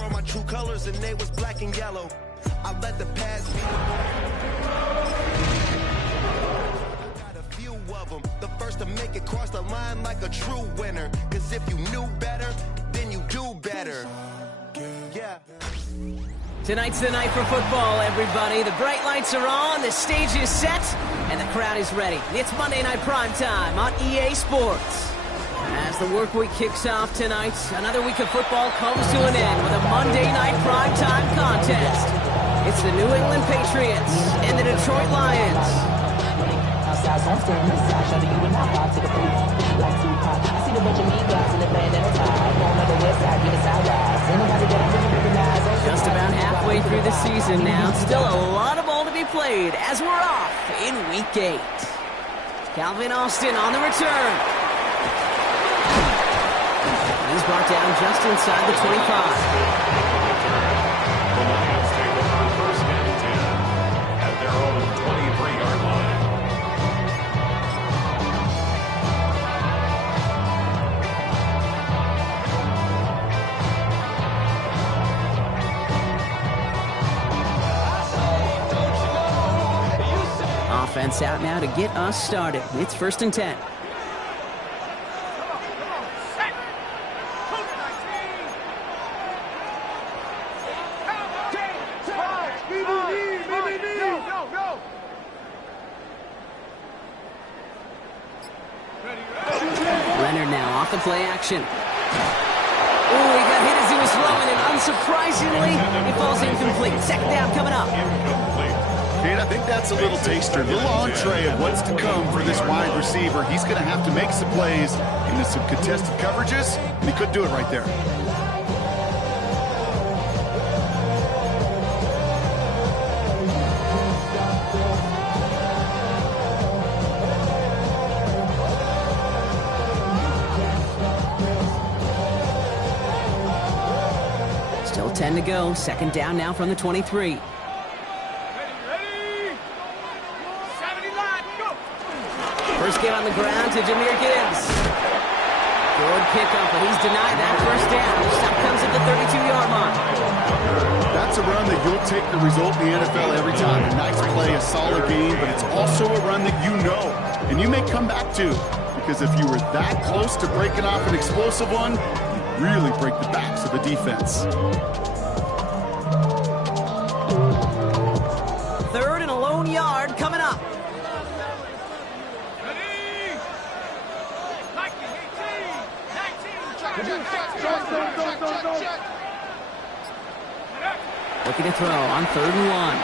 for my true colors, and they was black and yellow. I let the past be. Got a few of them. The first to make it cross the line like a true winner. Cause if you knew better, then you do better. Yeah. Tonight's the night for football, everybody. The bright lights are on, the stage is set, and the crowd is ready. It's Monday Night Primetime on EA Sports. As the work week kicks off tonight, another week of football comes to an end with a Monday Night Primetime contest. It's the New England Patriots and the Detroit Lions. Just about halfway through the season now. Still a lot of ball to be played as we're off in Week 8. Calvin Austin on the return. He's brought down just inside the 25. The Lions take over first and 10 at their own 23-yard line. Offense out now to get us started. It's first and 10. Leonard now off the play action. Oh, he got hit as he was throwing, and unsurprisingly, he falls incomplete. Second down coming up. Kate, I think that's a little taster, a little entree of what's to come for this wide receiver. He's going to have to make some plays into some contested coverages, and he could do it right there. Still 10 to go. Second down now from the 23. First get on the ground to Jahmyr Gibbs. Good pickup, but he's denied that first down. The stop comes at the 32-yard line. That's a run that you'll take the result in the NFL every time. A nice play, a solid game, but it's also a run that you know, and you may come back to. Because if you were that close to breaking off an explosive one, you really break the backs of a defense. Third and a lone yard coming up. Looking to throw on 3rd and 1.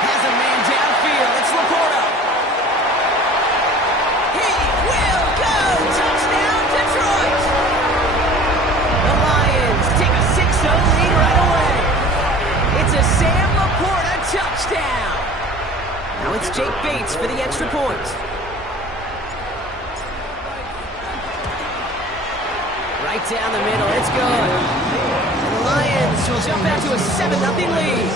Has a man downfield. It's Laporta. He will go. Touchdown, Detroit. The Lions take a 6-0 lead right away. It's a Sam Laporta touchdown. Now it's Jake Bates for the extra point. Right down the middle. It's good. Lions will jump out to a 7-0 lead.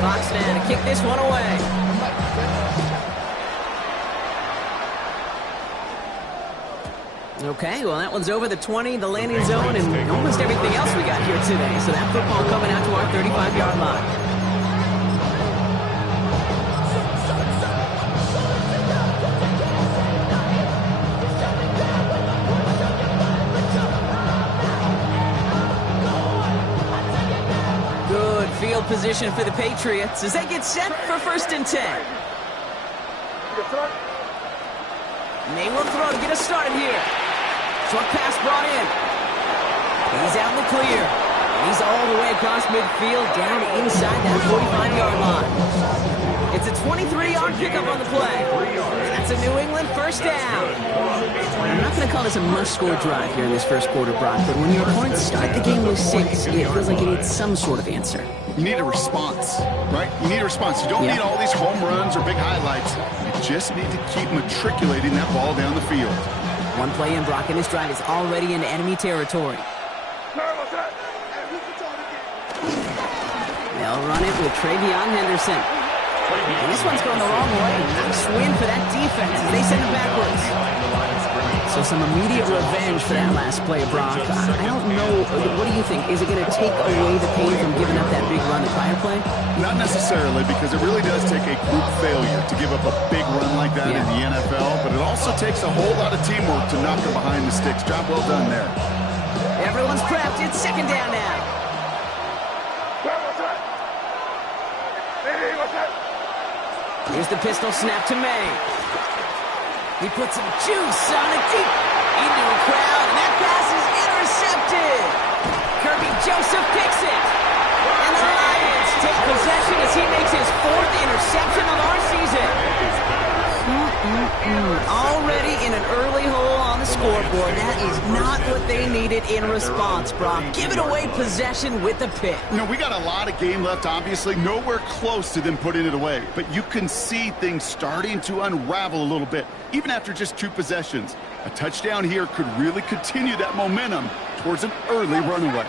Fox now to kick this one away. Okay, well, that one's over the 20, the landing zone, and almost everything else we got here today. So that football coming out to our 35-yard line. Field position for the Patriots as they get set for first and 10. And they will throw to get us started here. Short pass brought in. He's out in the clear. He's all the way across midfield, down inside that 45-yard line. It's a 23-yard pickup on the play. That's a New England first down. I'm not going to call this a must-score drive here in this first quarter, Brock, but when your opponents start the game with 6, it feels like you need some sort of answer. You need a response, right? You need a response. You don't need all these home runs or big highlights. You just need to keep matriculating that ball down the field. One play in, Brock, and this drive is already into enemy territory. They'll run it with Travion Henderson. And this one's going the wrong way. Nice win for that defense as they send it backwards. So some immediate revenge for that last play, Brock. I don't know. What do you think? Is it going to take away the pain from giving up that big run the prior play? Not necessarily, because it really does take a group failure to give up a big run like that in the NFL, but it also takes a whole lot of teamwork to knock them behind the sticks. Job well done there. Everyone's prepped. It's second down now. Here's the pistol snap to May. He puts some juice on it deep into a crowd, and that pass is intercepted. Kirby Joseph picks it. And the Lions take possession as he makes his 4th interception of our season. Already in an early hole on the scoreboard. That is not what they needed in response, Brock. Giving away possession with the pick. You know, we got a lot of game left, obviously. Nowhere close to them putting it away. But you can see things starting to unravel a little bit, even after just 2 possessions. A touchdown here could really continue that momentum towards an early runaway.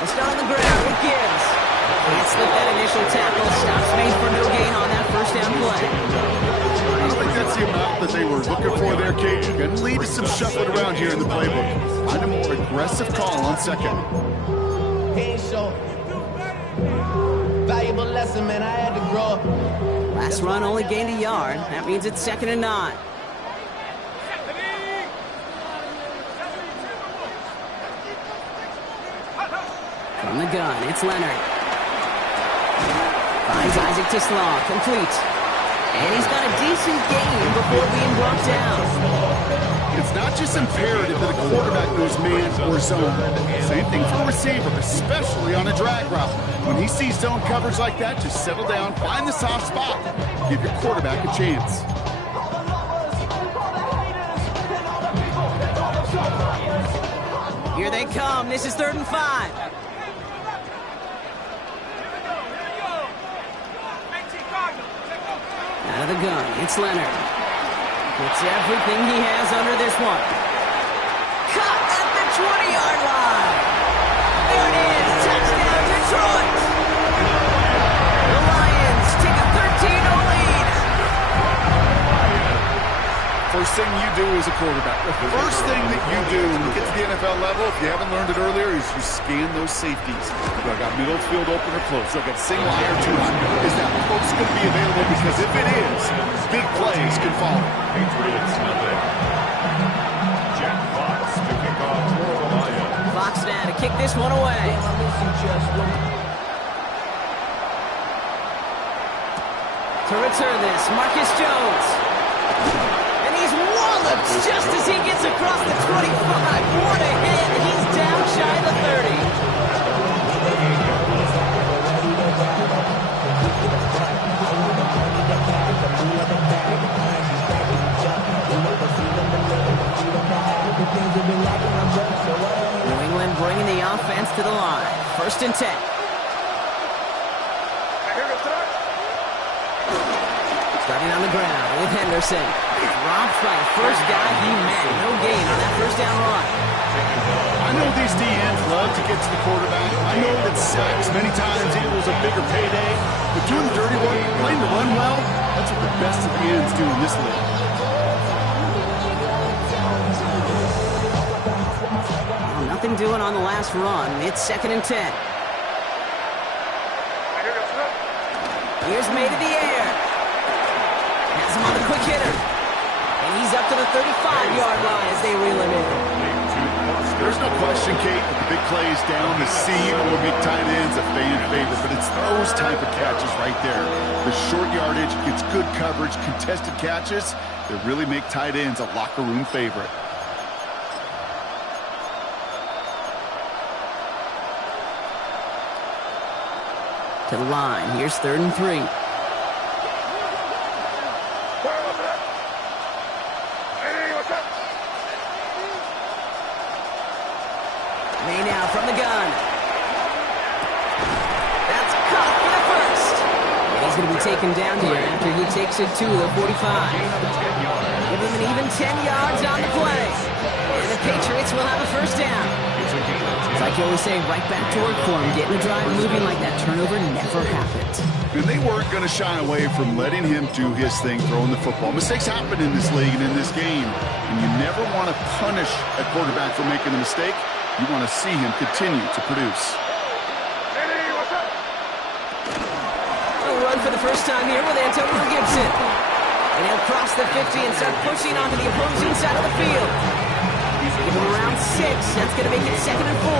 Just on the ground, it gives. Can't slip that initial tackle. Stops Mace for no gain on that first down play. I don't think that's the amount that they were looking for there, Kate. Going to lead to some shuffling around here in the playbook. Find a more aggressive call on second. Valuable lesson, man. I had to grow up. Last run only gained a yard. That means it's 2nd and 9. From the gun, it's Leonard. Finds Isaac to Slaw, complete. And he's got a decent gain before being brought down. It's not just imperative that a quarterback knows man or zone. Same thing for a receiver, especially on a drag route. When he sees zone coverage like that, just settle down, find the soft spot, give your quarterback a chance. Here they come. This is 3rd and 5. Out of the gun, it's Leonard. Puts everything he has under this one. Cut at the 20-yard line. There it is. Touchdown, Detroit. The Lions take a 13-0 lead. First thing you do as a quarterback, the first thing that you do when you get to the NFL level, if you haven't learned it earlier, is you scan those safeties. Do I got middle field open or close? Do I got single high or too high? Is that post going to be available? Because if it is, big plays can follow. Patriots nothing. Jack Fox to kick off for the Lions. Fox now to kick this one away. To return this, Marcus Jones. And he's walloped just as he gets across the 25. What a hit. He's down shy of the 30. New England bringing the offense to the line. 1st and 10. Starting on the ground with Henderson. Dropped by the first guy he met. No gain on that first down run. I know these DNs love to get to the quarterback. I know that sacks many times equals a bigger payday. But doing the dirty work, playing to run well, that's what the best of the ends do in this league. Well, nothing doing on the last run. It's 2nd and 10. Here's May to the air. Has him on the quick hitter. And he's up to the 35-yard line as they reel him in. There's no question, Kate, that the big plays down the seam will make tight ends a fan favorite, but it's those type of catches right there. The short yardage, gets good coverage, contested catches that really make tight ends a locker room favorite. To the line. Here's 3rd and 3. May now from the gun. That's caught for the first. And he's going to be taken down here after he takes it to the 45. Give him an even 10 yards on the play. And the Patriots will have a first down. It's a gain of 10. It's like you always say, right back to work for him. Getting the drive moving like that turnover never happened. And they weren't going to shy away from letting him do his thing, throwing the football. Mistakes happen in this league and in this game. And you never want to punish a quarterback for making a mistake. You want to see him continue to produce. A run for the first time here with Antonio Gibson. And he'll cross the 50 and start pushing onto the opposing side of the field. Give him around 6. That's going to make it 2nd and 4.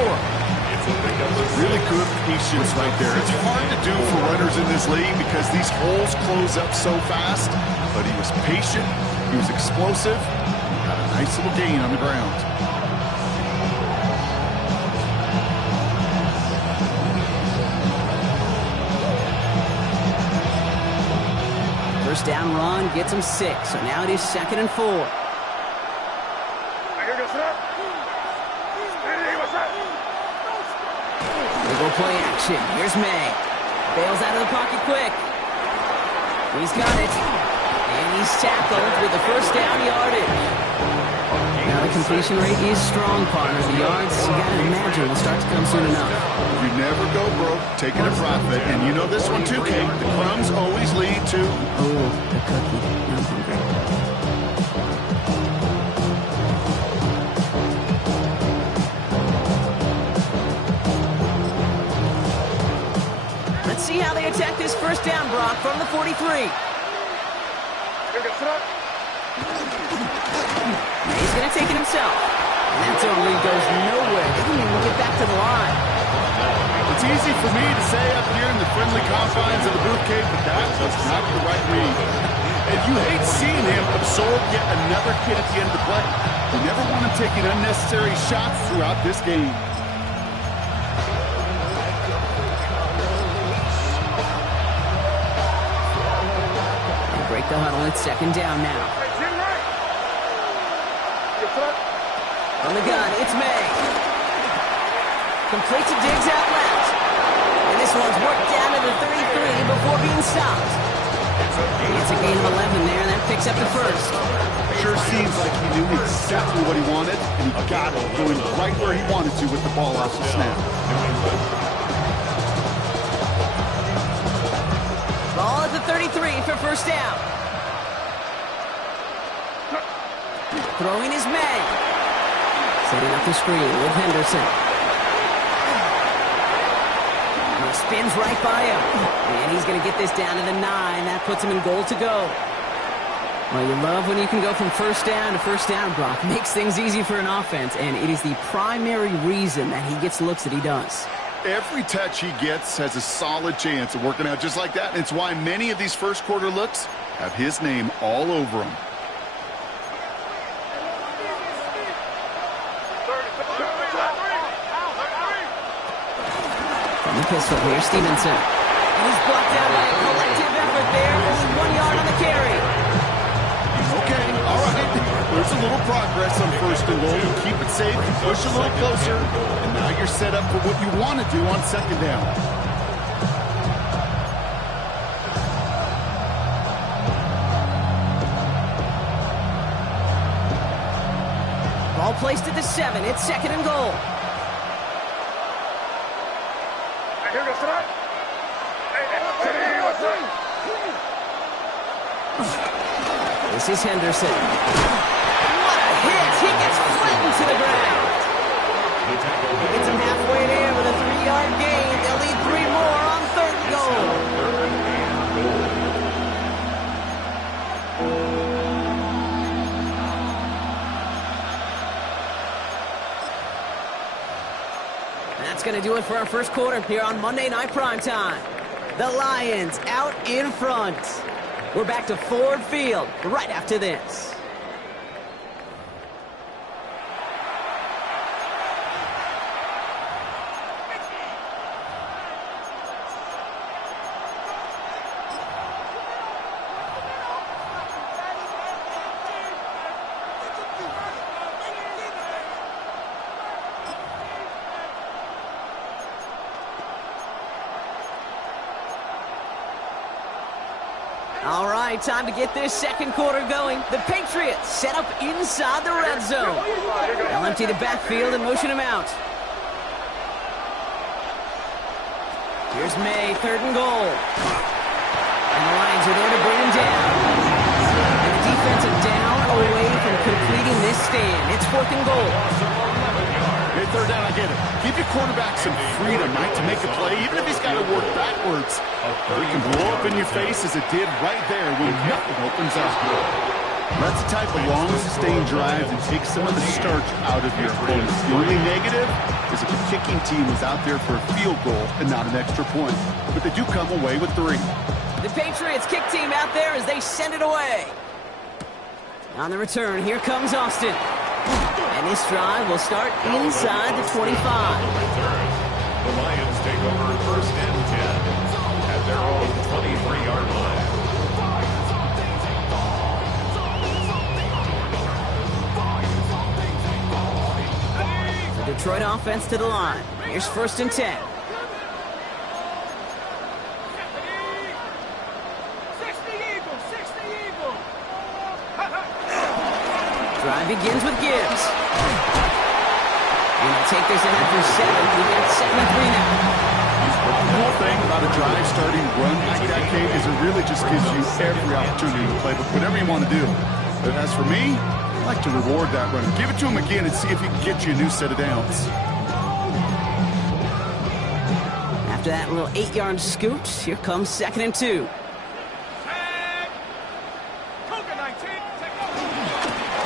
Really good patience right there. It's hard to do for runners in this league because these holes close up so fast. But he was patient. He was explosive. He got a nice little gain on the ground. First down run gets him 6. So now it is 2nd and 4. They go play action. Here's May. Bails out of the pocket quick. He's got it. And he's tackled with the first down yardage. Now the completion rate is strong, partner. The yards, you gotta imagine, will start to come soon enough. You never go broke taking a profit. And you know this one too, Kate. The crumbs always lead to... Oh, the cookie. I'm hungry. Let's see how they attack this first down, Brock, from the 43. He's going to take it himself. And that zone read goes nowhere. They didn't even get back to the line. It's easy for me to say up here in the friendly confines of the booth, Kate, but that was not the right read. And you hate seeing him absorb yet another kid at the end of the play. You never want him taking unnecessary shots throughout this game. Break the huddle. It's 2nd down now. On the gun, it's May. Complete to Diggs out left. And this one's worked down to the 33 before being stopped. It's a gain of 11 there, and that picks up the first. Sure seems like he knew exactly what he wanted, and he got it, going right where he wanted to with the ball off the snap. Ball at the 33 for first down. Throwing is May. Setting up the screen with Henderson. He spins right by him. And he's going to get this down to the 9. That puts him in goal to go. Well, you love when you can go from first down to first down, Brock. Makes things easy for an offense, and it is the primary reason that he gets looks that he does. Every touch he gets has a solid chance of working out just like that. And it's why many of these first quarter looks have his name all over them. From the pistol, here's Stevenson. And he's blocked down by a collective effort there. Only 1 yard on the carry. Okay, all right. There's a little progress on first and goal. You keep it safe, you push a little closer, and now you're set up for what you want to do on 2nd down. Ball placed at the 7. It's 2nd and goal. This is Henderson. What a hit! He gets flattened to the ground. He gets him halfway there with a 3-yard gain. They'll need 3 more on 3rd and goal. That's going to do it for our first quarter here on Monday Night Primetime. The Lions out in front. We're back to Ford Field right after this. All right, time to get this second quarter going. The Patriots set up inside the red zone. They'll empty the backfield and motion him out. Here's May, 3rd and goal. And the Lions are there to bring him down. And the defense is down away from completing this stand. It's 4th and goal. Hey, 3rd down, I get it. Give your quarterback some freedom, right, to make a play, even if he's got to work backwards. It can blow up in your face as it did right there when nothing opens up. That's the type of long, sustained drive that takes some of the starch out of your opponent. The only negative is if the kicking team was out there for a field goal and not an extra point. But they do come away with 3. The Patriots kick team out there as they send it away. On the return, here comes Austin. And this drive will start inside the 25. The Lions take over 1st and 10 at their own 23-yard line. The Detroit offense to the line. Here's 1st and 10. Drive begins with Gibbs. And they'll take this ahead for 7. We've got 7 and 3 now. The whole thing about a drive starting run like that, Kate, is it really just gives you every opportunity to play, but whatever you want to do. But as for me, I like to reward that runner. Give it to him again and see if he can get you a new set of downs. After that little 8-yard scoot, here comes 2nd and 2.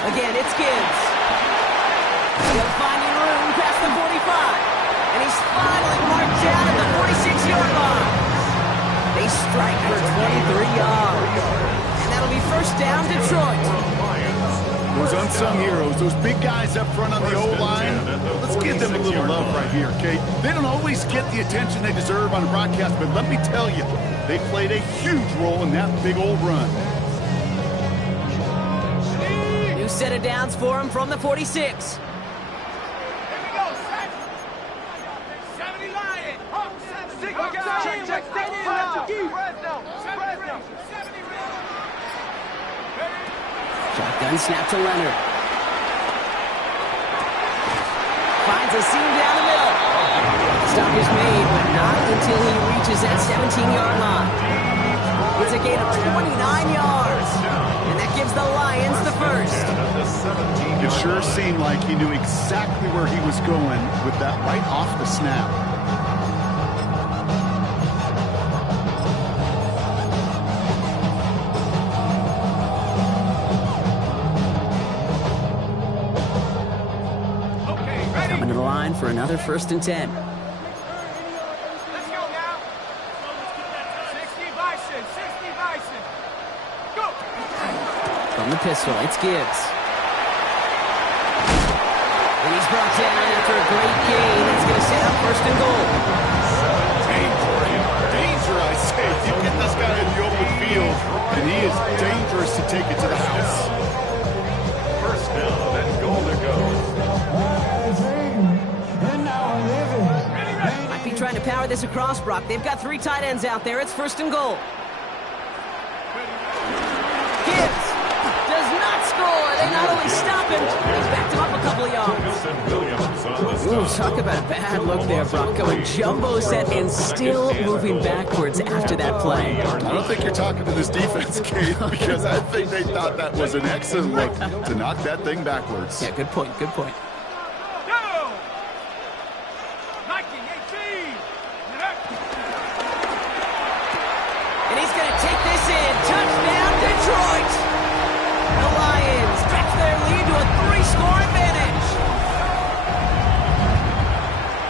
Again, it's Gibbs. Still finding room past the 45. And he's finally marked down at the 46-yard line. They strike for 23 yards. And that'll be 1st down, Detroit. Those unsung heroes, those big guys up front on the O-line, let's give them a little love right here, Kate. They don't always get the attention they deserve on a broadcast, but let me tell you, they played a huge role in that big old run. Set of downs for him from the 46. Here we go, set. 70 Lions. Check. Shotgun snap to Leonard. Finds a seam down the middle. Stop is made, but not until he reaches that 17-yard line. It's a gain of 29 yards. And that gives the Lions the 1st. It sure seemed like he knew exactly where he was going with that right off the snap. Coming to the line for another 1st and 10. Let's go now. 60 Bison. Go. From the pistol, it's Gibbs. And he's brought down after a great gain. It's going to set up 1st and goal. Danger, I say. You get this guy in the open field, and he is dangerous to take it to the house. 1st down and goal to go. Might be trying to power this across, Brock. They've got 3 tight ends out there. It's 1st and goal. Gibbs does not score. They not only stop him, they backed him up a couple of yards. Ooh, talk about a bad look there, Brock. Going jumbo set and still moving backwards after that play. I don't think you're talking to this defense, Kate, because I think they thought that was an excellent look to knock that thing backwards. Yeah, good point, good point. Go. 1918. And he's going to take this in. Touchdown, Detroit! The Lions stretch their lead to a 3-score advantage.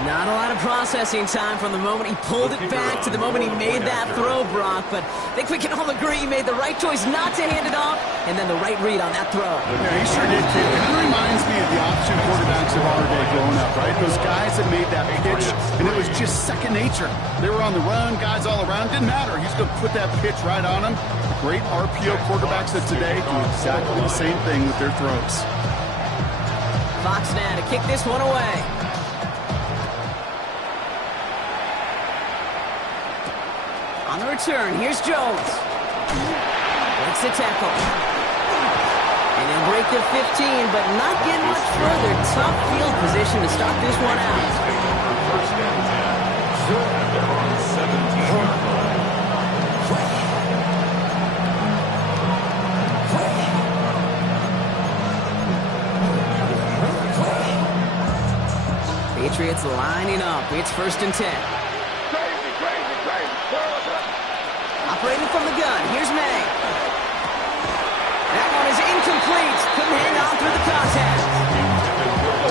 Not a lot of processing time from the moment he pulled it back to the moment he made that throw, Brock. But I think we can all agree he made the right choice not to hand it off, and then the right read on that throw. Yeah, he sure did, kid. It reminds me of the option quarterbacks of our day growing up, right? Those guys that made that pitch, and it was just second nature. They were on the run, guys all around. Didn't matter. He's going to put that pitch right on him. The great RPO quarterbacks of today do exactly the same thing with their throws. Fox now to kick this one away. On the return, here's Jones. Breaks the tackle. And he'll break the 15, but not get much further. Tough field position to start this one out. First and 10. It's 1st and 10. Operating from the gun, here's May. That one is incomplete. Couldn't hang on through the contact.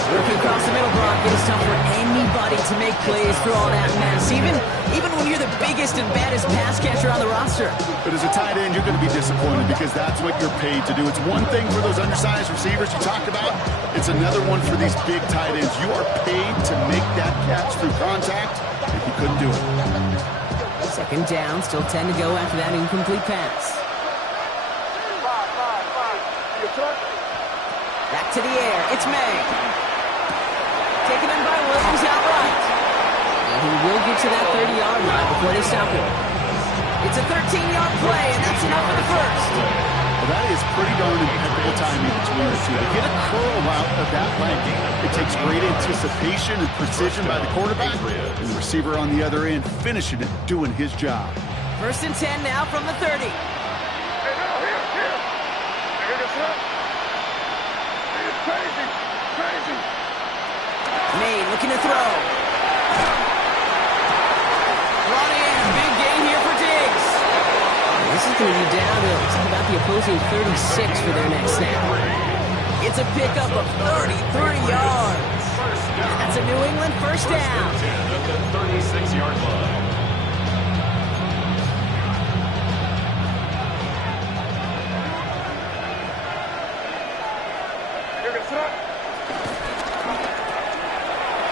Working across the middle block, it is tough for anybody to make plays through all that mess, even when you're the biggest and baddest pass catcher on the roster. But as a tight end, you're going to be disappointed because that's what you're paid to do. It's one thing for those undersized receivers you talked about. It's another one for these big tight ends. You are paid to make that catch through contact, and he couldn't do it. 2nd down, still 10 to go after that incomplete pass. Back to the air, it's May. Taken in by Williams outright. And he will get to that 30-yard line before they stop him. It's a 13-yard play, and that's enough for the first. Well, that is pretty darn impeccable timing between the two. To get a curl route of that length, it takes great anticipation and precision by the quarterback, and the receiver on the other end finishing it, doing his job. 1st and 10 now from the 30. May looking to throw. Brought in. Big gain here for Diggs. This is going to be down to about the opposing 36 for their next snap. It's a pickup of 33 yards. That's a New England 1st down. At the 36-yard line.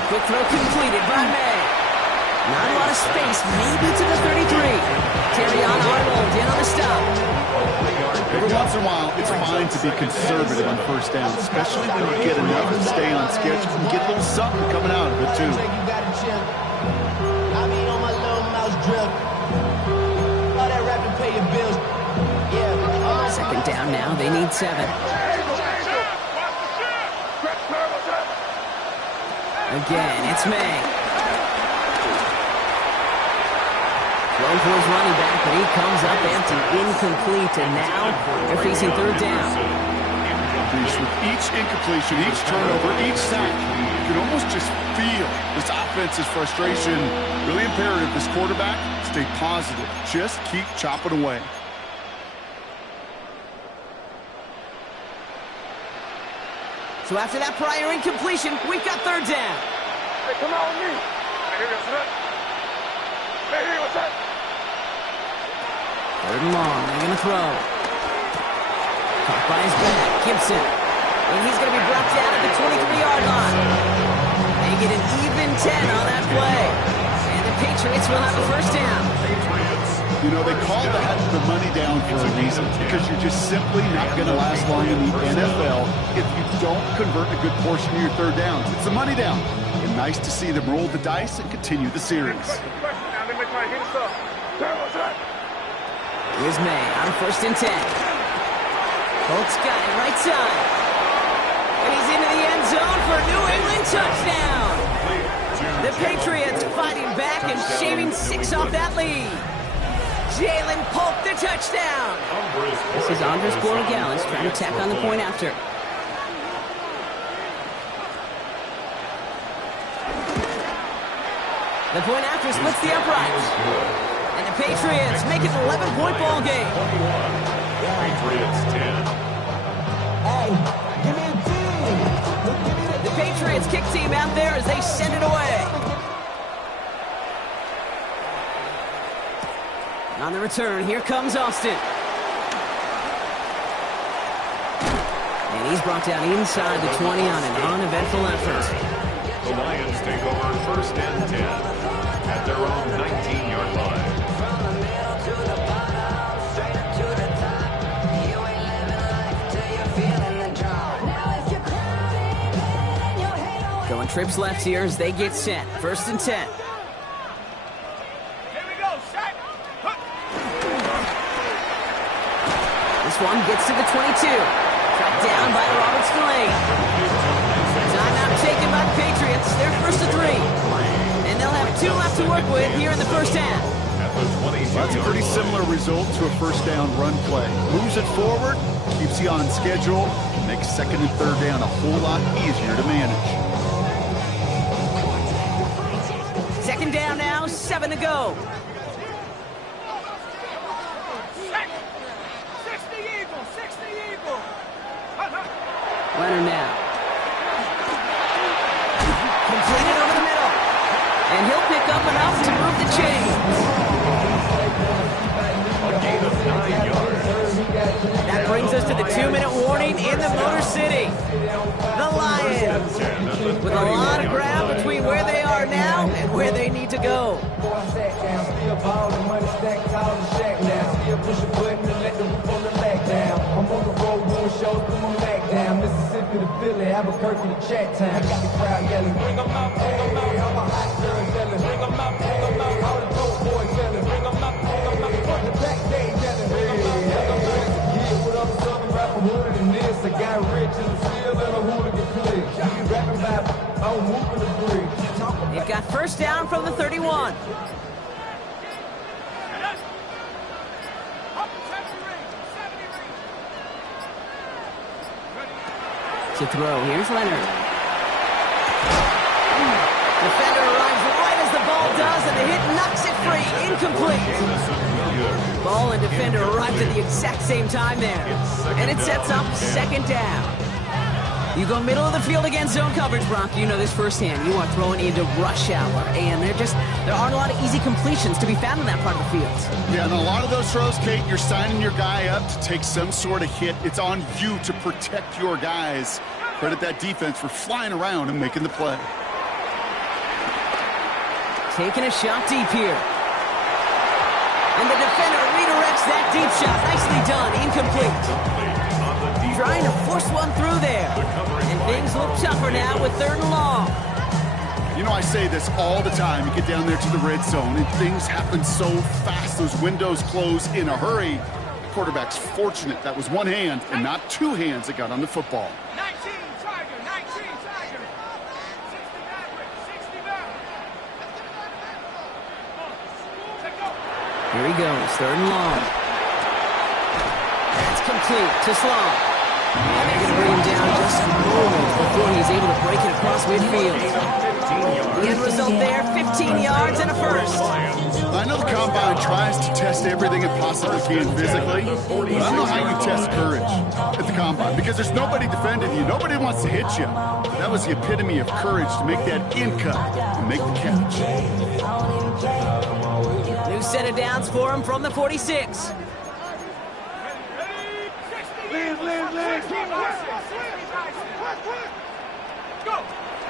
Quick throw completed by May. Not a lot of space, maybe to the 33. Terrion Arnold in on the stop. Every once in a while, it's fine to be conservative on 1st down, especially when you get enough to stay on schedule and get a little something coming out of it, too. I be on my little mouse drip. All that rapping, pay your bills. Yeah. 2nd down now, they need 7. Again, it's May. Going for his running back, but he comes up empty, incomplete, and now they're facing 3rd down. With each incompletion, each turnover, each sack, you can almost just feel this offense's frustration. Really imperative, this quarterback, stay positive. Just keep chopping away. So after that prior incompletion, we've got 3rd down. Hey, come out with me. Hey, what's that? 3rd and long, they're going to throw. Caught by his back, Gibson. And he's going to be brought down at the 23-yard line. They get an even 10 on that play. And the Patriots will have the 1st down. You know, they call that the money down for a reason, because you're just simply not going to last long in the NFL if you don't convert a good portion of your 3rd downs. It's the money down. And nice to see them roll the dice and continue the series. Here's May on 1st and 10. Colts got it right side. And he's into the end zone for a New England touchdown. The Patriots fighting back and shaving 6 off that lead. Jalen Polk, the touchdown. This is Andres Borregales trying to tack on the point after. The point after splits the uprights. And the Patriots make it an 11-point ball game. Patriots 10. Hey, give me a team. The Patriots kick team out there as they send it away. On the return, here comes Austin. And he's brought down inside the 20 on an uneventful effort. The Lions take over 1st and 10 at their own 19-yard line. Going trips left here as they get set. 1st and 10. This one gets to the 22. Tracked down by Robert Spillane. Timeout taken by the Patriots. They're 1st and 3. And they'll have 2 left to work with here in the 1st half. That's a pretty similar result to a 1st down run play. Moves it forward, keeps you on schedule, makes 2nd and 3rd down a whole lot easier to manage. 3:47 to go. Leonard now. Completed over the middle. And he'll pick up enough to move the chains. A gain of 9 yards. That brings us to the 2-minute warning in the Motor City. The Lions, with a lot of ground between where they are now and where they need to go. Mississippi to Philly, Albuquerque to Chat-Town. I got the crowd yelling, bring 'em out, bring 'em out. I'm a hot girl yelling, bring 'em out, bring 'em out. All the dope boys yelling, bring 'em out, bring 'em out. Front the back, they yelling, bring 'em out, bring 'em out. Yeah, what up, Southern rapper, hooded than this. I got rich and I'm still in a hooligan clique. You be rapping about, I'm moving the bridge. It got first down from the 31. To throw, here's Leonard. Defender arrives right as the ball does, and the hit knocks it free. Incomplete. Ball and defender arrived at the exact same time there. And it sets up second down. You go middle of the field against zone coverage, Brock. You know this firsthand. You are throwing into rush hour, and there aren't a lot of easy completions to be found in that part of the field. Yeah, and a lot of those throws, Kate, you're signing your guy up to take some sort of hit. It's on you to protect your guys. Credit that defense for flying around and making the play. Taking a shot deep here. And the defender redirects that deep shot. Nicely done. Incomplete. Trying to force one through there. And things look tougher now with 3rd and long. You know, I say this all the time. You get down there to the red zone, and things happen so fast. Those windows close in a hurry. The quarterback's fortunate that was one hand and not 2 hands that got on the football. 19 Tiger, 19 Tiger. 69. Here he goes, 3rd and long. That's complete to Sloan. And they're going to bring him down just moments before he's able to break it across midfield. The end result there, 15 yards and a first. I know the Combine tries to test everything it possibly can physically, but I don't know how you test courage at the Combine, because there's nobody defending you. Nobody wants to hit you. But that was the epitome of courage to make that in-cut and make the catch. New set of downs for him from the 46.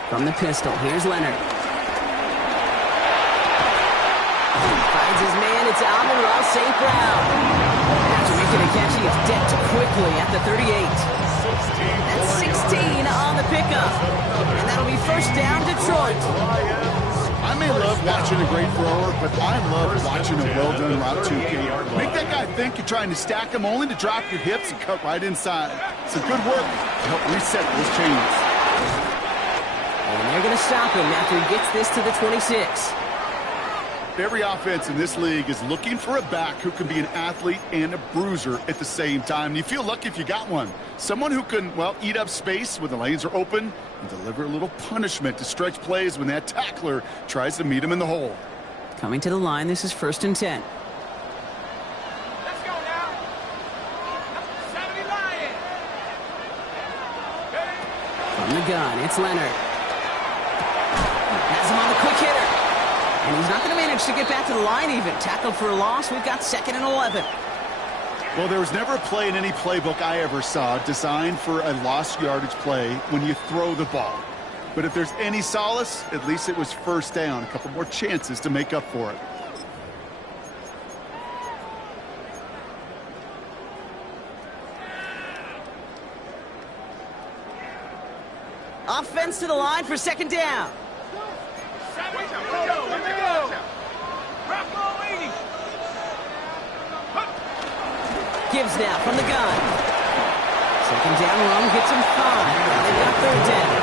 From the pistol, here's Leonard. Finds his man, it's Amon-Ra St. Brown. After making a catch, he is decked quickly at the 38. That's 16 on the pickup. And that'll be first down, Detroit. I may love watching a great thrower, but I love watching a well-done route too, Kate. Make that guy think you're trying to stack him only to drop your hips and cut right inside. It's a good work to help reset those chains. And they're going to stop him after he gets this to the 26. Every offense in this league is looking for a back who can be an athlete and a bruiser at the same time. And you feel lucky if you got one. Someone who can, well, eat up space when the lanes are open and deliver a little punishment to stretch plays when that tackler tries to meet him in the hole. Coming to the line, this is 1st and 10. Let's go now. 70 Lions. From the gun, it's Leonard. Has him on the quick hitter. And he's not going to manage to get back to the line even. Tackled for a loss. We've got 2nd and 11. Well, there was never a play in any playbook I ever saw designed for a lost yardage play when you throw the ball. But if there's any solace, at least it was first down. A couple more chances to make up for it. Offense to the line for 2nd down. Gibbs now from the gun. 2nd down run gets him 5. They've got 3rd down.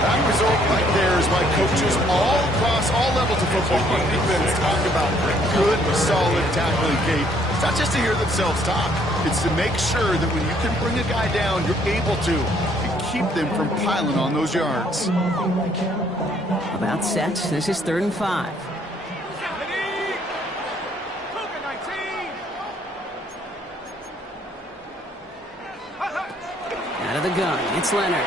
That result right there is why coaches all across all levels of football on defense talk about good, solid tackling, Kate. It's not just to hear themselves talk. It's to make sure that when you can bring a guy down, you're able to keep them from piling on those yards. About set. This is 3rd and 5. the gun. It's Leonard.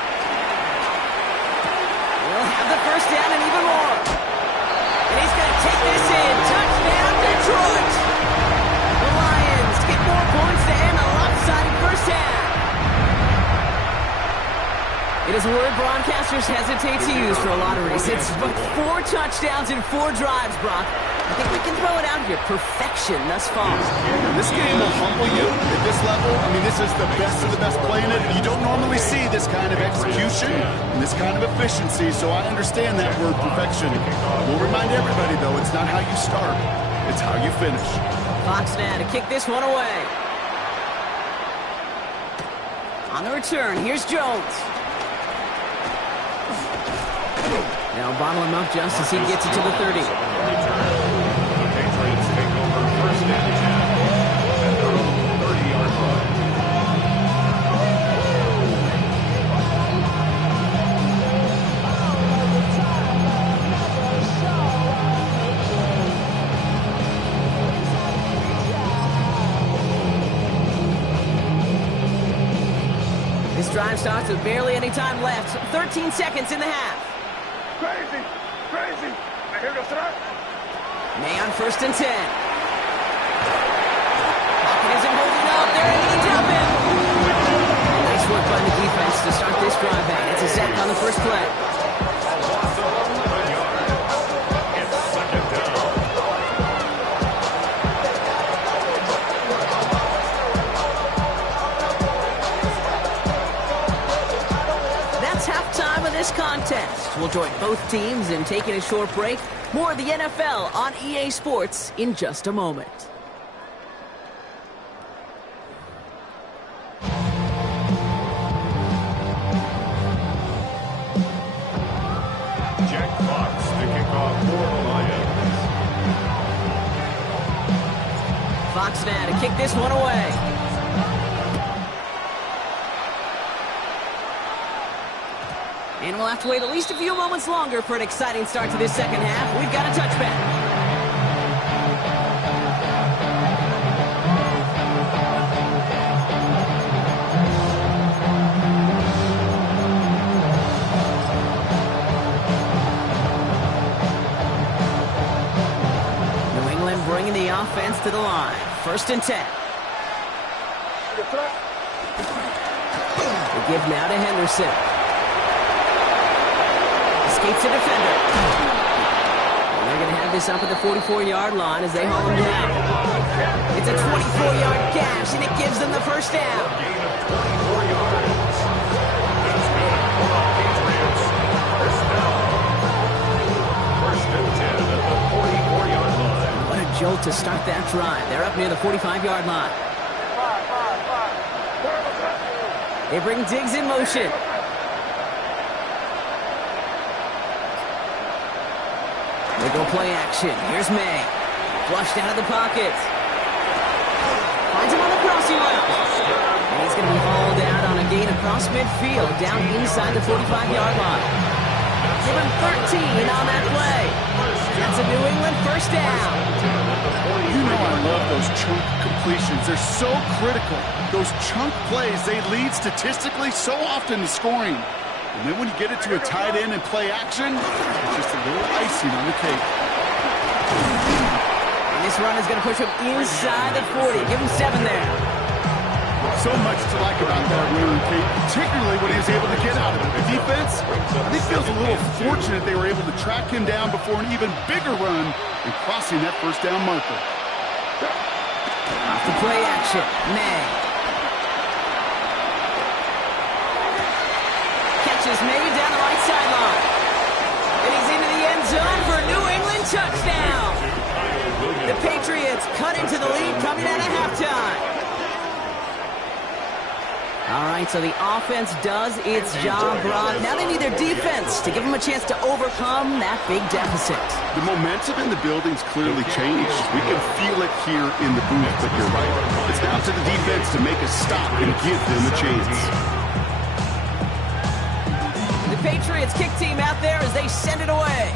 He'll have the first down and even more. And he's going to take this in. Touchdown, Detroit! The Lions get more points to end a lopsided first half. It is a word broadcasters hesitate to use for a lot of reasons, but 4 touchdowns in 4 drives, Brock. I think we can throw it out here. Perfection thus far. This game will humble you at this level. I mean, this is the best of the best playing it. You don't normally see this kind of execution and this kind of efficiency, so I understand that word perfection. We'll remind everybody, though, it's not how you start, it's how you finish. Fox now to kick this one away. On the return, here's Jones. Now bottle him up just as he gets it to the 30. The Patriots take over first and 10 at their own 30-yard line. This drive starts with barely any time left. 13 seconds in the half. Crazy! Crazy! Now here goes tonight. May on first and 10. Pocket isn't holding up. They're into the drop in. Nice work by the defense to start this drive out. It's a sack on the first play. It's second down. That's halftime of this contest. We'll join both teams in taking a short break. More of the NFL on EA Sports in just a moment. Jack Fox to kick off for the Lions. Fox now to kick this one away. And we'll have to wait at least a few moments longer for an exciting start to this second half. We've got a touchback. New England bringing the offense to the line. First and 10. They give now to Henderson. Escapes a defender. And they're going to have this up at the 44-yard line as they haul him down. It's a 24-yard gash, and it gives them the first down. Gain of 24 yards. That's good for the Patriots. First down. First and 10 at the 44-yard line. What a jolt to start that drive. They're up near the 45-yard line. They bring Diggs in motion. They go play action. Here's May. Flushed out of the pocket. Finds him on the crossing route. And he's going to be hauled out on a gain across midfield, down inside the 45-yard line. Give him 13 on that play. That's a New England first down. You know I love those chunk completions. They're so critical. Those chunk plays, they lead statistically so often to scoring. And then when you get it to a tight end and play action, it's just a little icing on the cake. And this run is going to push him inside the 40. Give him 7 there. So much to like about that run, Kate, particularly when he was able to get out of it. The defense, I think, feels a little fortunate they were able to track him down before an even bigger run and crossing that first down marker. Off the play action. May. Catches May down the right sideline. And he's into the end zone for a New England touchdown. The Patriots cut into the lead coming out of halftime. All right, so the offense does its job, Brock. Now they need their defense to give them a chance to overcome that big deficit. The momentum in the building's clearly changed. We can feel it here in the booth, but you're right. It's down to the defense to make a stop and give them a chance. The Patriots kick team out there as they send it away.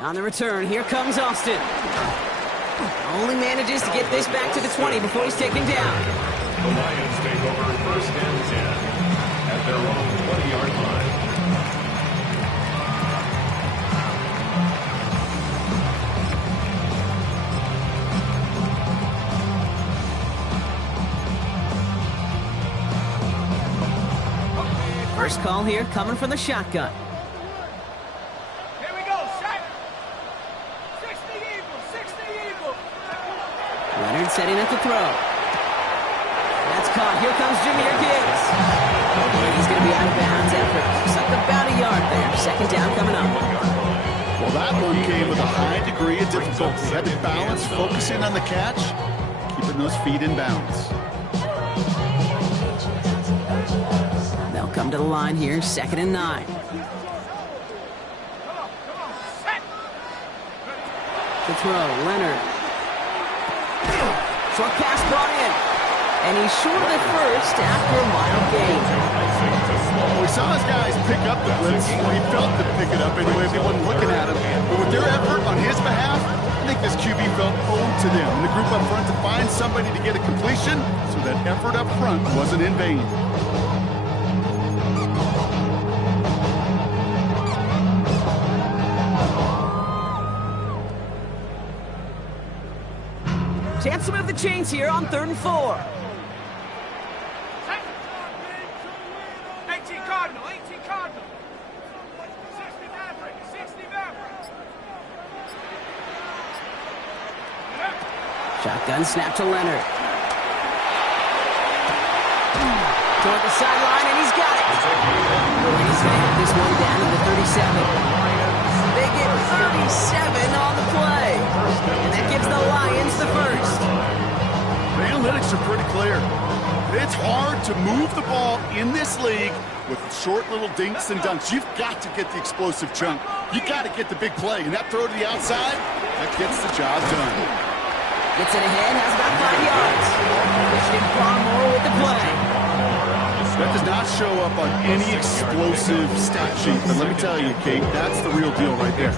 On the return, here comes Austin. Only manages to get this back to the 20 before he's taken down. The Lions take over first and 10 at their own 20-yard line. First call here coming from the shotgun. Here we go, set. 60 Eagles, 60 Eagles. Leonard setting up the throw. That's caught. Here comes Jahmyr Gibbs. And he's going to be out of bounds after just about a yard there. Second down coming up. Well, that one came with a high degree of difficulty. Had to balance, focusing on the catch, keeping those feet in bounds. They'll come to the line here, 2nd and 9. The throw, Leonard. Short pass brought in. And he's short of the first after a mild gain. Well, we saw his guys pick up the blitz. Well, he felt to pick it up anyway if he wasn't looking at him. But with their effort on his behalf, I think this QB felt owed to them. And the group up front to find somebody to get a completion, so that effort up front wasn't in vain. Chance to move the chains here on 3rd and 4. 18 Cardinal, 18 Cardinal. 60 Maverick, 60 Maverick. Shotgun snap to Leonard. Toward the sideline, and he's got it. And he's going to have this one down to the 37. They get 37 on the play. And that gives the Lions the first. The analytics are pretty clear. It's hard to move the ball in this league with short little dinks and dunks. You've got to get the explosive chunk. You've got to get the big play. And that throw to the outside, that gets the job done. Gets it ahead, has about 5 yards. Christian Barmore with the play. That does not show up on any explosive stat sheet. But let me tell you, Kate, that's the real deal right there.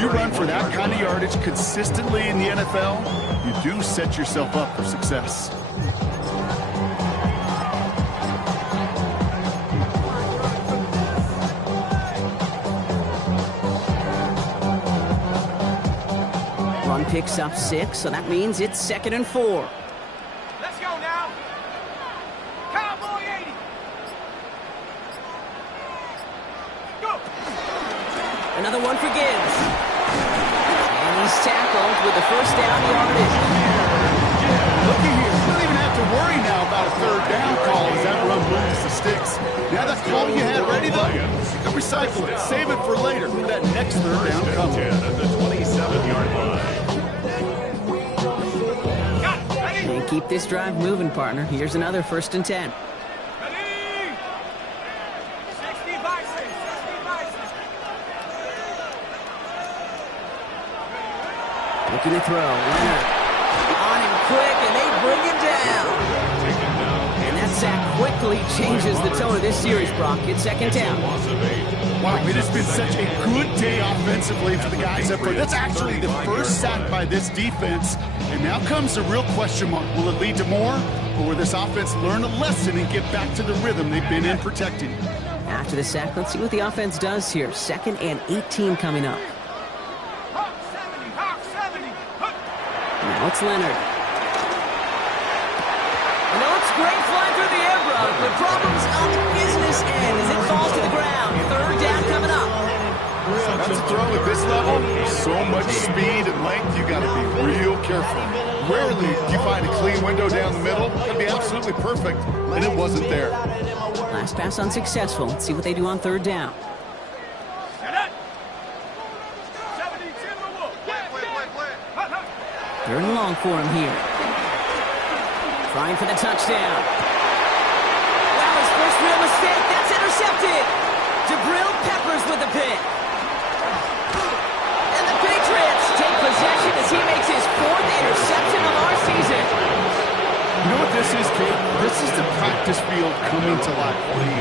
You run for that kind of yardage consistently in the NFL, you do set yourself up for success. Run picks up 6, so that means it's 2nd and 4. Let's go now. Cowboy 80. Go. Another one for Gibbs. And he's tackled with the first down yardage. Looky here, you don't even have to worry now about a 3rd down call as that run moves the sticks. Now that call you had ready, though, you can recycle it, save it for later. That next 3rd down comes. 10 at the 27-yard line. And keep this drive moving, partner. Here's another 1st and 10. Ready. 60 Bison, 60 Bison. Looking to throw. Leonard on him quick, and they bring him down. And that sack quickly changes the tone of this series, Brock. It's 2nd down. Wow, it has been such a good day offensively for the guys up front. That's actually the first sack by this defense. And now comes the real question mark. Will it lead to more? Or will this offense learn a lesson and get back to the rhythm they've been in protecting? After the sack, let's see what the offense does here. 2nd and 18 coming up. Hawk 70, Hawk 70. Now it's Leonard. I know it's great flying through the air, bro, but problems on the business end as it falls to the ground. 3rd down coming up. That's a throw at this level. So much speed and length, you got to be real careful. Rarely do you find a clean window down the middle. It'd be absolutely perfect, and it wasn't there. Last pass unsuccessful. Let's see what they do on 3rd down. Get it. 70 Timberwolf. 3rd and long for him here. Trying for the touchdown. Wow, his first real mistake. That's intercepted. Jabril Peppers with the pick. And the Patriots take possession as he makes his 4th interception of our season. You know what this is, Kate? This is the practice field coming to life.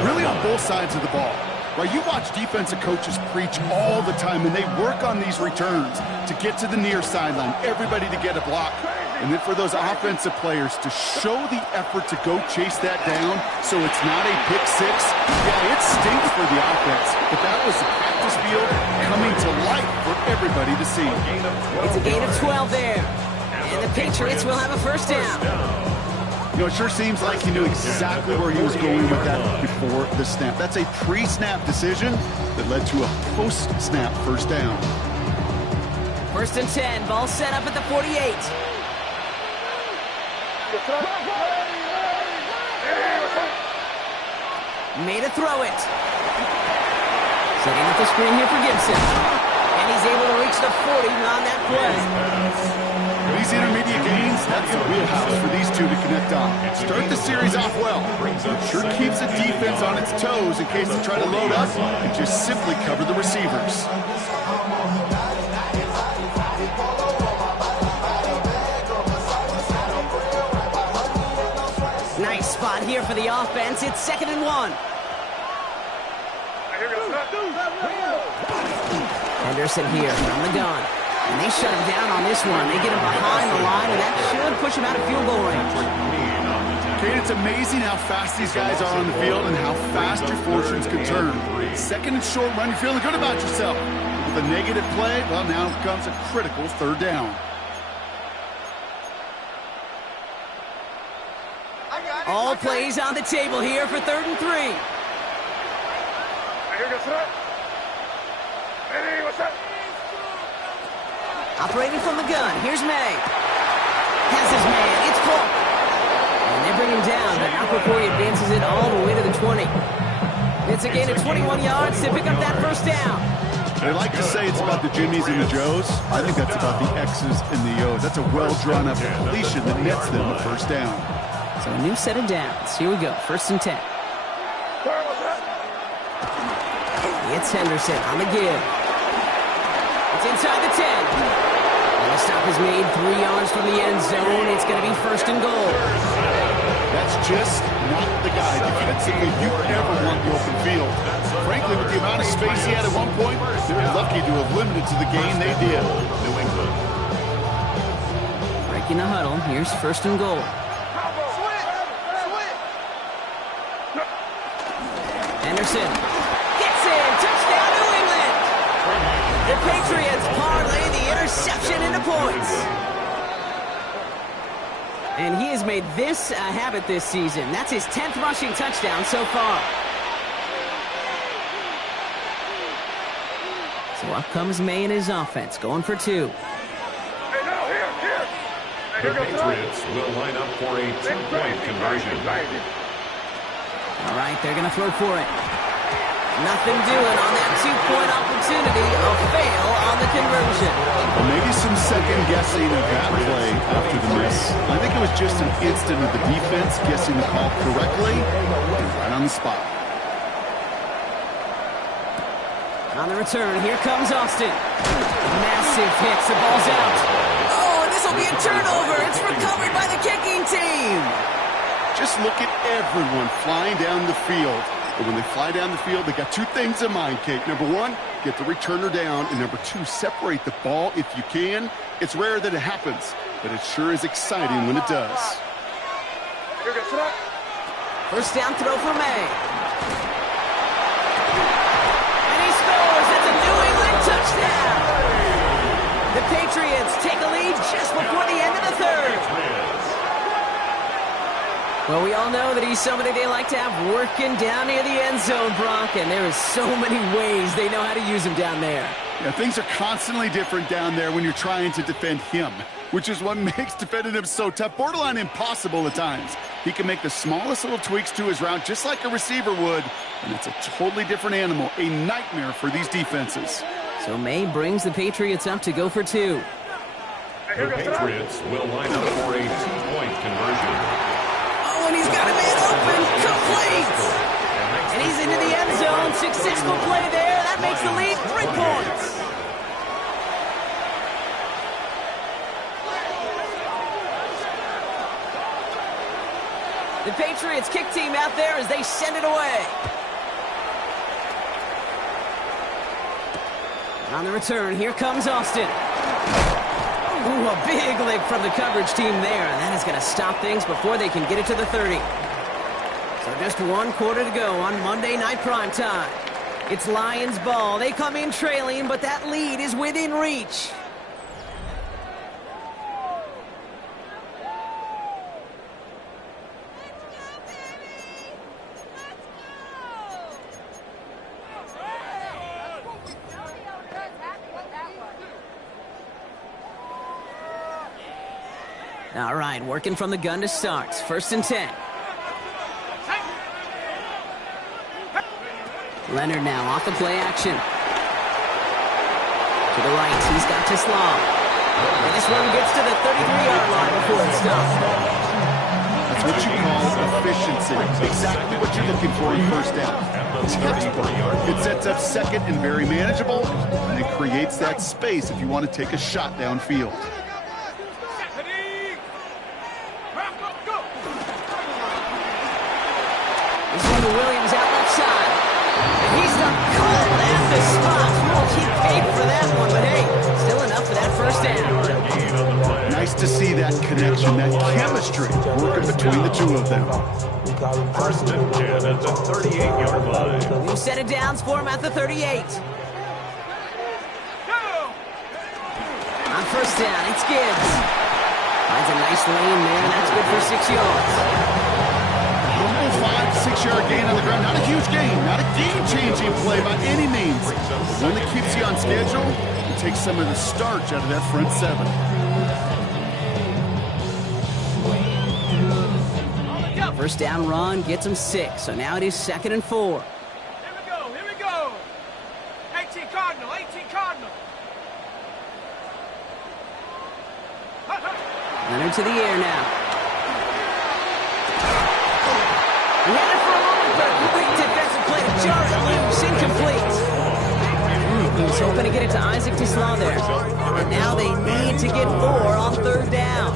Really on both sides of the ball. Right, you watch defensive coaches preach all the time, and they work on these returns to get to the near sideline, everybody to get a block. And then for those offensive players to show the effort to go chase that down so it's not a pick six, yeah, it stinks for the offense. But that was the practice field coming to life for everybody to see. It's a gain of 12 there. And the Patriots will have a first down. You know, it sure seems like he knew exactly where he was going with that before the snap. That's a pre-snap decision that led to a post-snap first down. First and 10, ball set up at the 48. Made a throw it. Setting up the screen here for Gibson. And he's able to reach the 40 on that play. These intermediate gains, that's a wheelhouse for these two to connect on. Start the series off well. It sure keeps the defense on its toes in case they try to load up and just simply cover the receivers. Nice spot here for the offense. It's 2nd and 1. Henderson here from the gun. And they shut him down on this one. They get him behind the line, and that should push him out of field goal range. Okay, it's amazing how fast these guys are on the field and how fast your fortunes can turn. 2nd and short run, you're feeling good about yourself. With a negative play, well, now comes a critical 3rd down. All plays on the table here for 3rd and 3. Operating from the gun, here's May. Has his man, it's Polk. And they bring him down, but not before he advances it all the way to the 20. It's a gain of 21 yards to pick up that first down. They like to say it's about the Jimmies and the Joes. I think that's about the X's and the O's. That's a well-drawn-up completion that nets them a first down. So a new set of downs. Here we go, 1st and 10. It's Henderson on the give. It's inside the 10. And the stop is made 3 yards from the end zone. It's going to be 1st and goal. That's just not the guy defensively you ever want the open field. Frankly, with the amount of space he had at one point, they're lucky to have limited to the game they did. Breaking the huddle. Here's 1st and goal. Henderson gets in. Touchdown, New England. The Patriots parlay the interception into points. And he has made this a habit this season. That's his 10th rushing touchdown so far. So up comes May and his offense, going for 2. The Patriots will line up for a 2-point conversion. All right, they're going to throw for it. Nothing doing on that 2-point opportunity. A fail on the conversion. Well, maybe some second guessing of that play after the miss. I think it was just an instant of the defense guessing the call correctly and right on the spot. On the return, here comes Austin. Massive hits, the ball's out. Oh, and this will be a turnover. It's recovered by the kicking team. Just look at everyone flying down the field. But when they fly down the field, they got 2 things in mind, Kate. Number 1, get the returner down. And number 2, separate the ball if you can. It's rare that it happens, but it sure is exciting when it does. First down throw for May. And he scores. It's a New England touchdown. The Patriots take a lead just before the end of the 3rd. Well, we all know that he's somebody they like to have working down near the end zone, Brock, and there is so many ways they know how to use him down there. Yeah, things are constantly different down there when you're trying to defend him, which is what makes defending him so tough, borderline impossible at times. He can make the smallest little tweaks to his route just like a receiver would, and it's a totally different animal, a nightmare for these defenses. So May brings the Patriots up to go for 2. The Patriots will line up for a 2-point conversion. And he's got a man open, complete! And he's into the end zone, successful play there, that makes the lead 3 points. The Patriots kick team out there as they send it away. On the return, here comes Austin. Ooh, a big lick from the coverage team there, and that is going to stop things before they can get it to the 30. So just 1 quarter to go on Monday Night Primetime. It's Lions ball. They come in trailing, but that lead is within reach. All right, working from the gun to start. 1st and 10. Leonard now off the play action. To the right, he's got Tislam. And this one gets to the 33-yard line before it's stopped. That's what you call efficiency. Exactly what you're looking for in 1st down. It sets up 2nd and very manageable, and it creates that space if you want to take a shot downfield. This one to Williams out left side. And he's done cold at the spot. You won't keep paid for that one, but hey, still enough for that 1st down. Nice to see that connection, that chemistry working between the two of them. 1st and 10 at the 38-yard line. New set of downs for him at the 38. On 1st down, it's Gibbs. Finds a nice lane there, and that's good for 6 yards. Normal 5 to 6 yard gain on the ground. Not a huge gain, not a game-changing play by any means. One that keeps you on schedule and takes some of the starch out of that front 7. 1st down run gets him 6, so now it is 2nd and 4. Here we go. 18 Cardinal. Leonard to the air now. He had it for a moment, but great defensive play to jar it loose, incomplete. He was hoping to get it to Isaac Tislam there. And now they need to get 4 on 3rd down.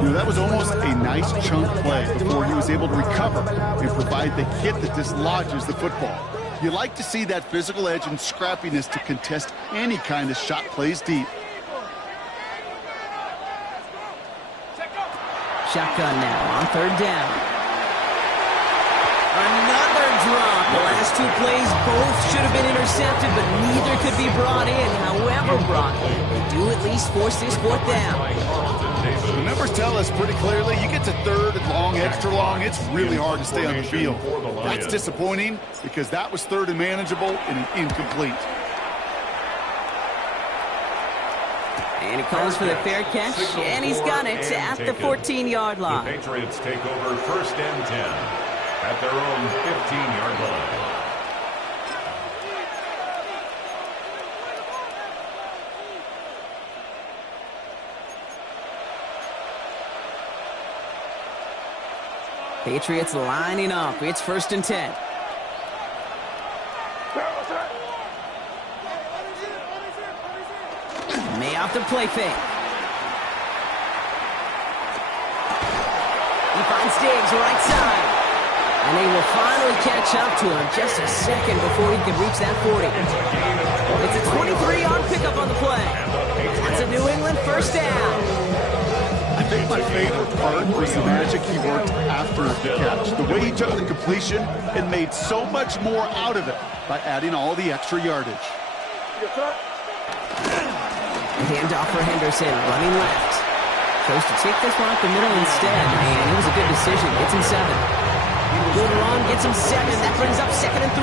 You know, that was almost a nice chunk play before he was able to recover and provide the hit that dislodges the football. You like to see that physical edge and scrappiness to contest any kind of shot plays deep. Shotgun now on 3rd down. Another drop. The last 2 plays both should have been intercepted, but neither could be brought in. However brought in, they do at least force this 4th down. The numbers tell us pretty clearly, you get to 3rd and long, extra long, it's really hard to stay on the field. That's disappointing because that was 3rd and manageable and an incomplete. And he calls for the fair catch, and he's got it at the 14-yard line. The Patriots take over 1st and 10 at their own 15-yard line. Patriots lining up. It's 1st and 10. May off the play fake. He finds Diggs right side. And they will finally catch up to him just a second before he can reach that 40. It's a 23-yard pickup on the play. That's a New England 1st down. I think my favorite part was the magic he worked after the catch. The way he took the completion and made so much more out of it by adding all the extra yardage. Handoff for Henderson, running left. Chose to take this one up the middle instead, and it was a good decision. Gets him 7. Good run, gets him 7. That brings up 2nd and 3.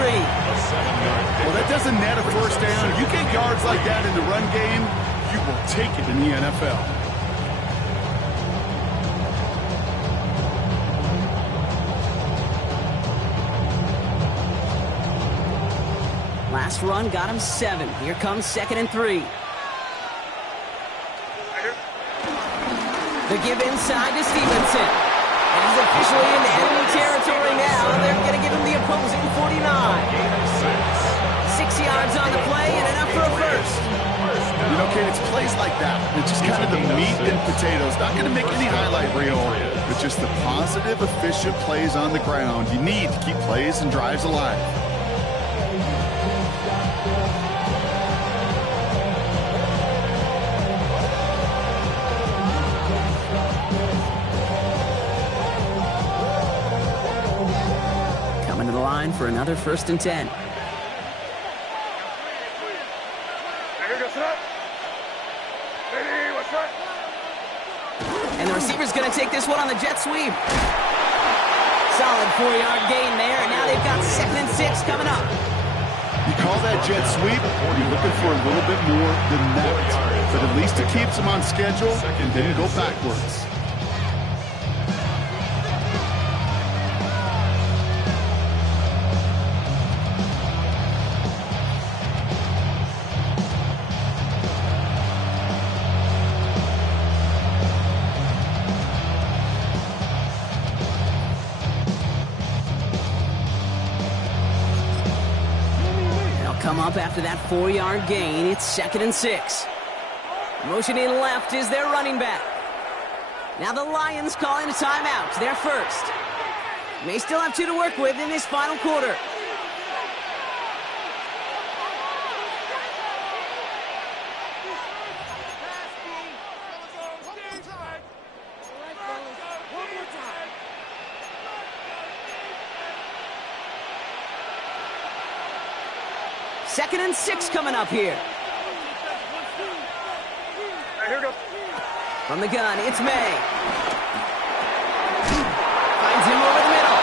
Well, that doesn't net a 1st down. You get yards like that in the run game, you will take it in the NFL. Last run got him 7. Here comes 2nd and 3. The give inside to Stevenson. And he's officially in enemy territory now. They're going to give him the opposing 49. 6 yards on the play and enough for a 1st. You know, Kate, it's plays like that. It's just kind of the meat and potatoes. Not going to make any highlight reel, but just the positive, efficient plays on the ground. You need to keep plays and drives alive. for another 1st and 10. And the receiver's going to take this one on the jet sweep. Solid 4-yard gain there, and now they've got 2nd and 6 coming up. You call that jet sweep, you're looking for a little bit more than that. But at least it keeps them on schedule and didn't go backwards. Come up after that 4-yard gain. It's 2nd and 6. Motioning left is their running back. Now the Lions calling a timeout. They're first. May still have 2 to work with in this final quarter. Second and 6 coming up here. From the gun, it's May. Finds him over the middle.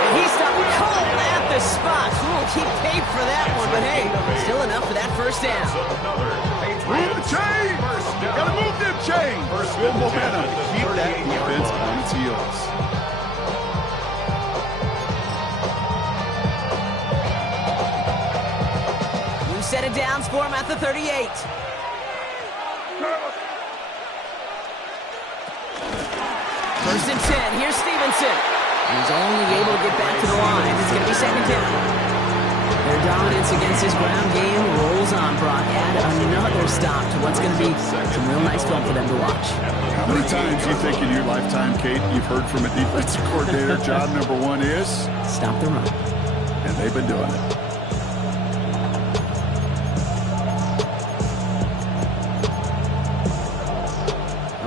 And he's stopped cold at the spot. We'll keep paid for that one, but hey, still enough for that 1st down. Move the chain! Gotta move them chains! Good momentum to keep that defense on its heels. Set it downs for him at the 38. 1st and 10. Here's Stevenson. He's only able to get back to the line. It's going to be 2nd down. Their dominance against his ground game rolls on, Brock. Add another stop to what's going to be some real nice film for them to watch. How many times do you think in your lifetime, Kate, you've heard from a defensive coordinator, job number 1 is? Stop the run. And they've been doing it.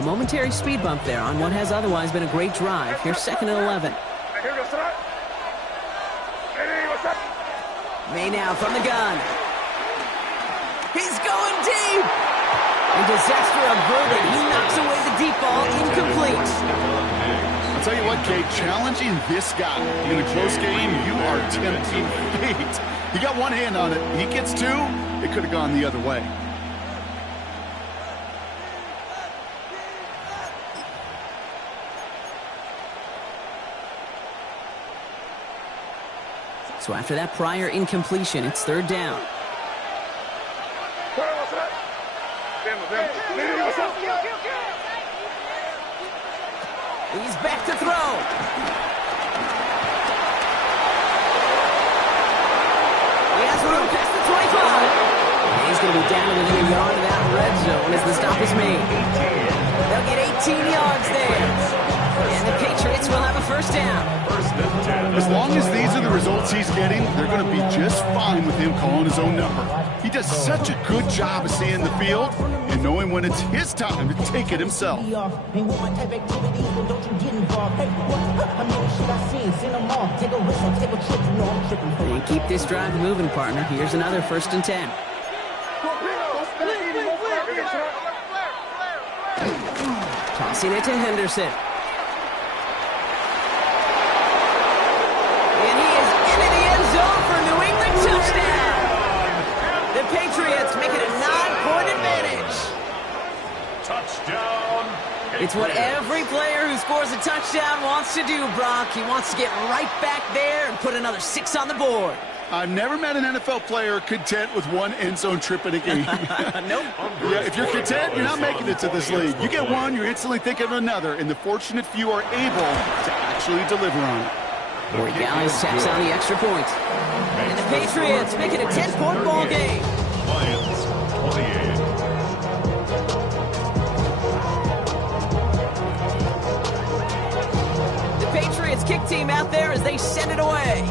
Momentary speed bump there on what has otherwise been a great drive. Here's 2nd and 11. May now from the gun. He's going deep. And disaster averted. He knocks away the deep ball, incomplete. I'll tell you what, Kate, challenging this guy in a close game, you are tempting fate. He got one hand on it. He gets 2. It could have gone the other way. So after that prior incompletion, it's 3rd down. He's back to throw. He has room past the 25. And he's going to be down to within a yard of that red zone as the stop is made. They'll get 18 yards there. And the Patriots will have a 1st down. As long as these are the results he's getting, they're going to be just fine with him calling his own number. He does such a good job of seeing the field and knowing when it's his time to take it himself. And keep this drive moving, partner. Here's another 1st and 10. Tossing it to Henderson. The Patriots make it a 9-point advantage. Touchdown. It's what every player who scores a touchdown wants to do, Brock. He wants to get right back there and put another 6 on the board. I've never met an NFL player content with 1 end zone trip in a game. Nope. Yeah, if you're content, you're not making it to this league. You get 1, you're instantly thinking of another, and the fortunate few are able to actually deliver on it. Corey Gallis taps on the extra point. And the Patriots make it a 10-point ball game. Lions 28. The Patriots kick team out there as they send it away.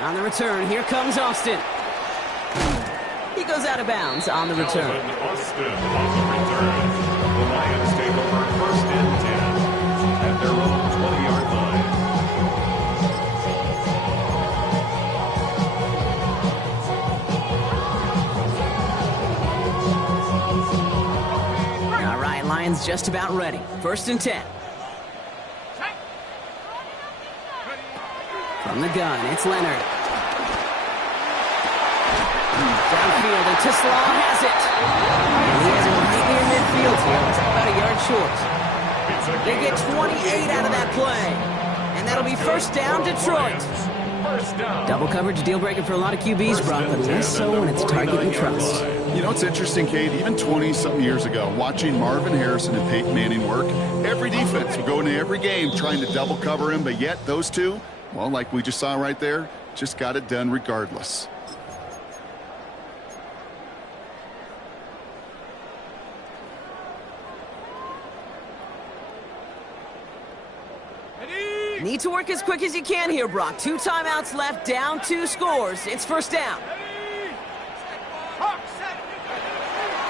On the return, here comes Austin. He goes out of bounds on the return. Austin on the return. The Lions take over 1st and 10 at their own 20-yard Lions just about ready. 1st and 10. From the gun, it's Leonard. Downfield, and Tislaw has it. And he has it right near midfield here. It's about a yard short. They get 28 out of that play. And that'll be 1st down, Detroit. Double coverage deal breaker for a lot of QBs, Brock, but less so when it's target and trust. You know, it's interesting, Kate, even 20-something years ago, watching Marvin Harrison and Peyton Manning work, every defense would go into every game trying to double cover him, but yet those two, well, like we just saw right there, just got it done regardless. Need to work as quick as you can here, Brock. 2 timeouts left, down 2 scores. It's 1st down.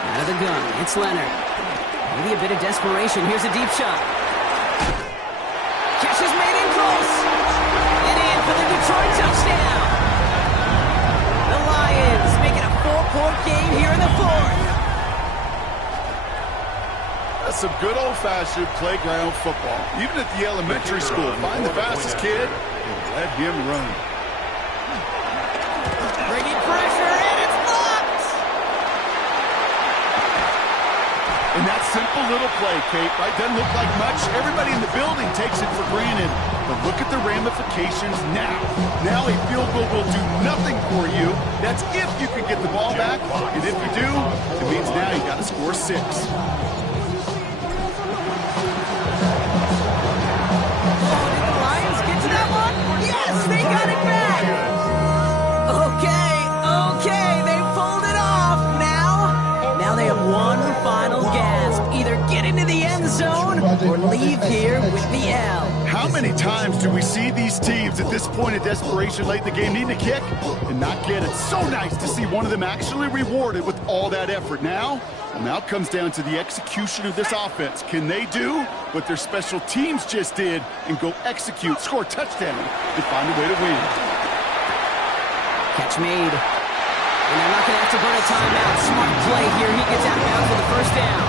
Out of the gun, it's Leonard. Maybe a bit of desperation. Here's a deep shot. Catch is made in close. And in for the Detroit touchdown. The Lions making a 4-point game here in the 4th. That's some good old-fashioned playground football. Even at the elementary school, find the fastest kid and let him run. Bringing pressure, and it's blocked. And that simple little play, Kate, right? Doesn't look like much. Everybody in the building takes it for granted. But look at the ramifications now. Now a field goal will do nothing for you. That's if you can get the ball back. And if you do, it means now you got to score 6. They got it back. Okay, they pulled it off. Now they have one final gasp. Either get into the end zone or leave here with the L. How many times do we see these teams at this point of desperation late in the game need to kick and not get it? So nice to see one of them actually rewarded with all that effort. Now it comes down to the execution of this offense. Can they do what their special teams just did and go execute, score a touchdown, and find a way to win? Catch made. And they're not going to have to burn a timeout. Smart play here. He gets out of bounds for the 1st down.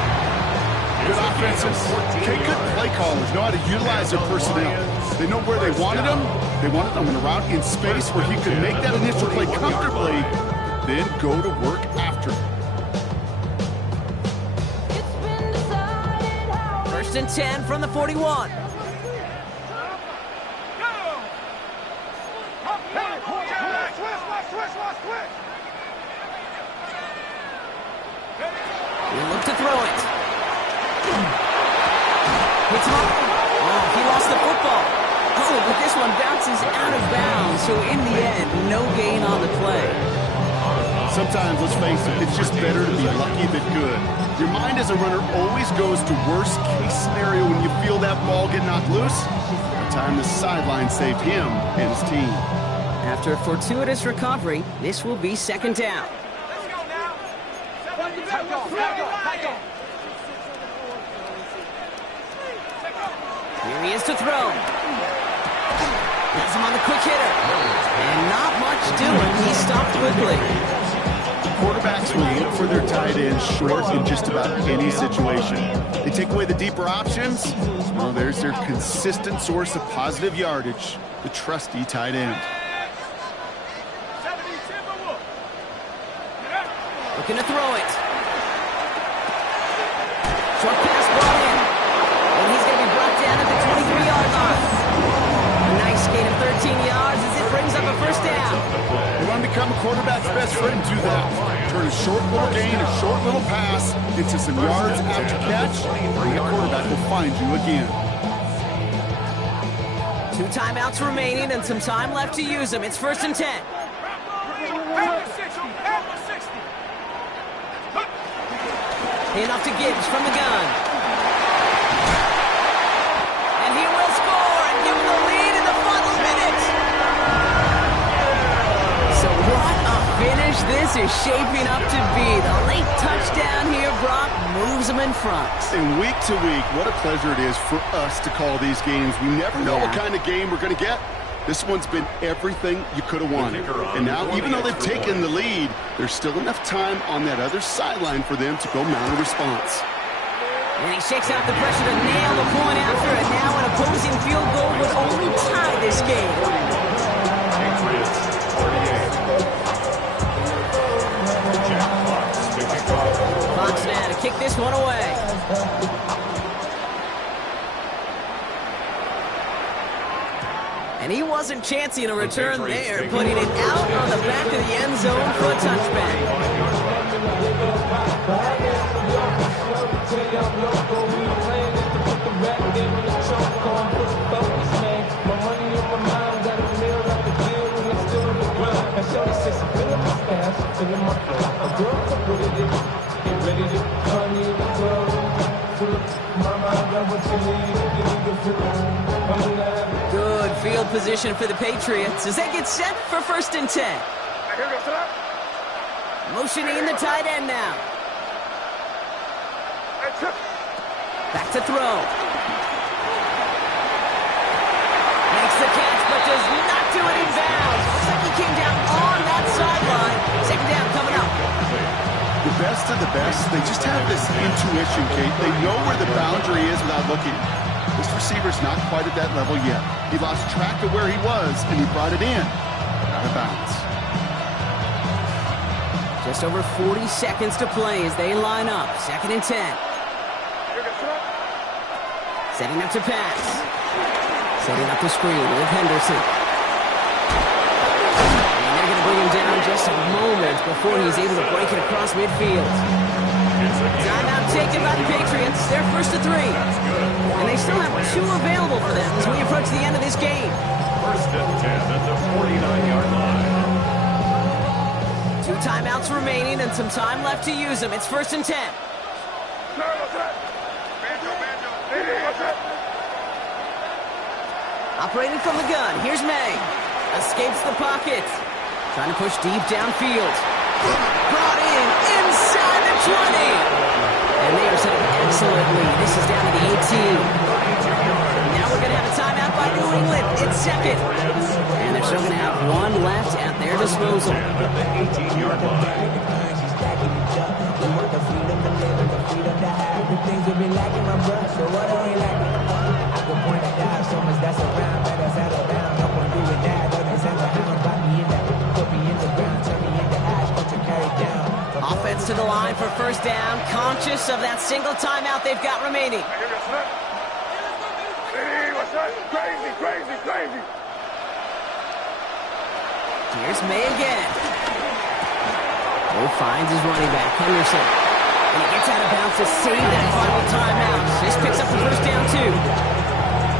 Good offensive. Good play callers know how to utilize their personnel. They know where they wanted them. They wanted them in a route in space where he could make that initial play comfortably, then go to work after. 1st and 10 from the 41. He looked to throw it. Hits him up. Oh, he lost the football. Oh, but this one bounces out of bounds. So in the end, no gain on the play. Sometimes, let's face it, it's just better to be lucky than good. Your mind as a runner always goes to worst case scenario when you feel that ball get knocked loose. The time the sideline saved him and his team. After a fortuitous recovery, this will be 2nd down. Here he is to throw. Has him on the quick hitter. And not much doing. He stopped quickly. Quarterbacks will look for their tight end short in just about any situation. They take away the deeper options. Well, there's their consistent source of positive yardage, the trusty tight end. Looking to throw it. Short pass brought in. And he's going to be brought down at the 23-yard line. A nice gain of 13 yards as it brings up a 1st down. You want to become a quarterback's best friend? Do that. Turn a short little gain, a short little pass into some yards after catch, and the quarterback will find you again. 2 timeouts remaining and some time left to use them. It's 1st and 10. Handoff to Gibbs from the gun. And he will score and give him the lead in the final minute. So what a finish this is shaping up to be. The late touchdown here, Brock, moves them in front. And week to week, what a pleasure it is for us to call these games. We never know what kind of game we're going to get. This one's been everything you could have wanted. And now, even though they've taken the lead, there's still enough time on that other sideline for them to go mount a response. And he shakes out the pressure to nail the point after it. Now an opposing field goal would only tie this game. Patriots 38. Jack Fox to kick off. Fox now to kick this one away. And he wasn't chancing a return there, putting it out on the back of the end zone for a touchback. Good field position for the Patriots as they get set for 1st and 10. Motioning the tight end now. Back to throw. Makes the catch, but does not do it in bounds. Looks like he came down on that sideline. 2nd down coming up. The best of the best, they just have this intuition, Kate. They know where the boundary is without looking. This receiver's not quite at that level yet. He lost track of where he was, and he brought it in. Out of bounds. Just over 40 seconds to play as they line up. 2nd and 10. Setting up to pass. Setting up the screen with Henderson. And they're going to bring him down just a moment before he's able to break it across midfield. Timeout taken by the Patriots. They're 1st to 3. And they still have 2 available for them as we approach the end of this game. 1st and 10 at the 49-yard line. 2 timeouts remaining and some time left to use them. It's 1st and 10. Operating from the gun, here's May. Escapes the pocket. Trying to push deep downfield. Brought in inside the 20. And they are set up excellently. This is down to the 18. Now we're going to have a timeout by New England. It's 2nd. And they're still going to have 1 left at their disposal. At the 18-yard line. Offense to the line for 1st down, conscious of that single timeout they've got remaining. Here's May again. Mo finds his running back, Henderson. And he gets out of bounds to save that final timeout. This picks up the 1st down, too.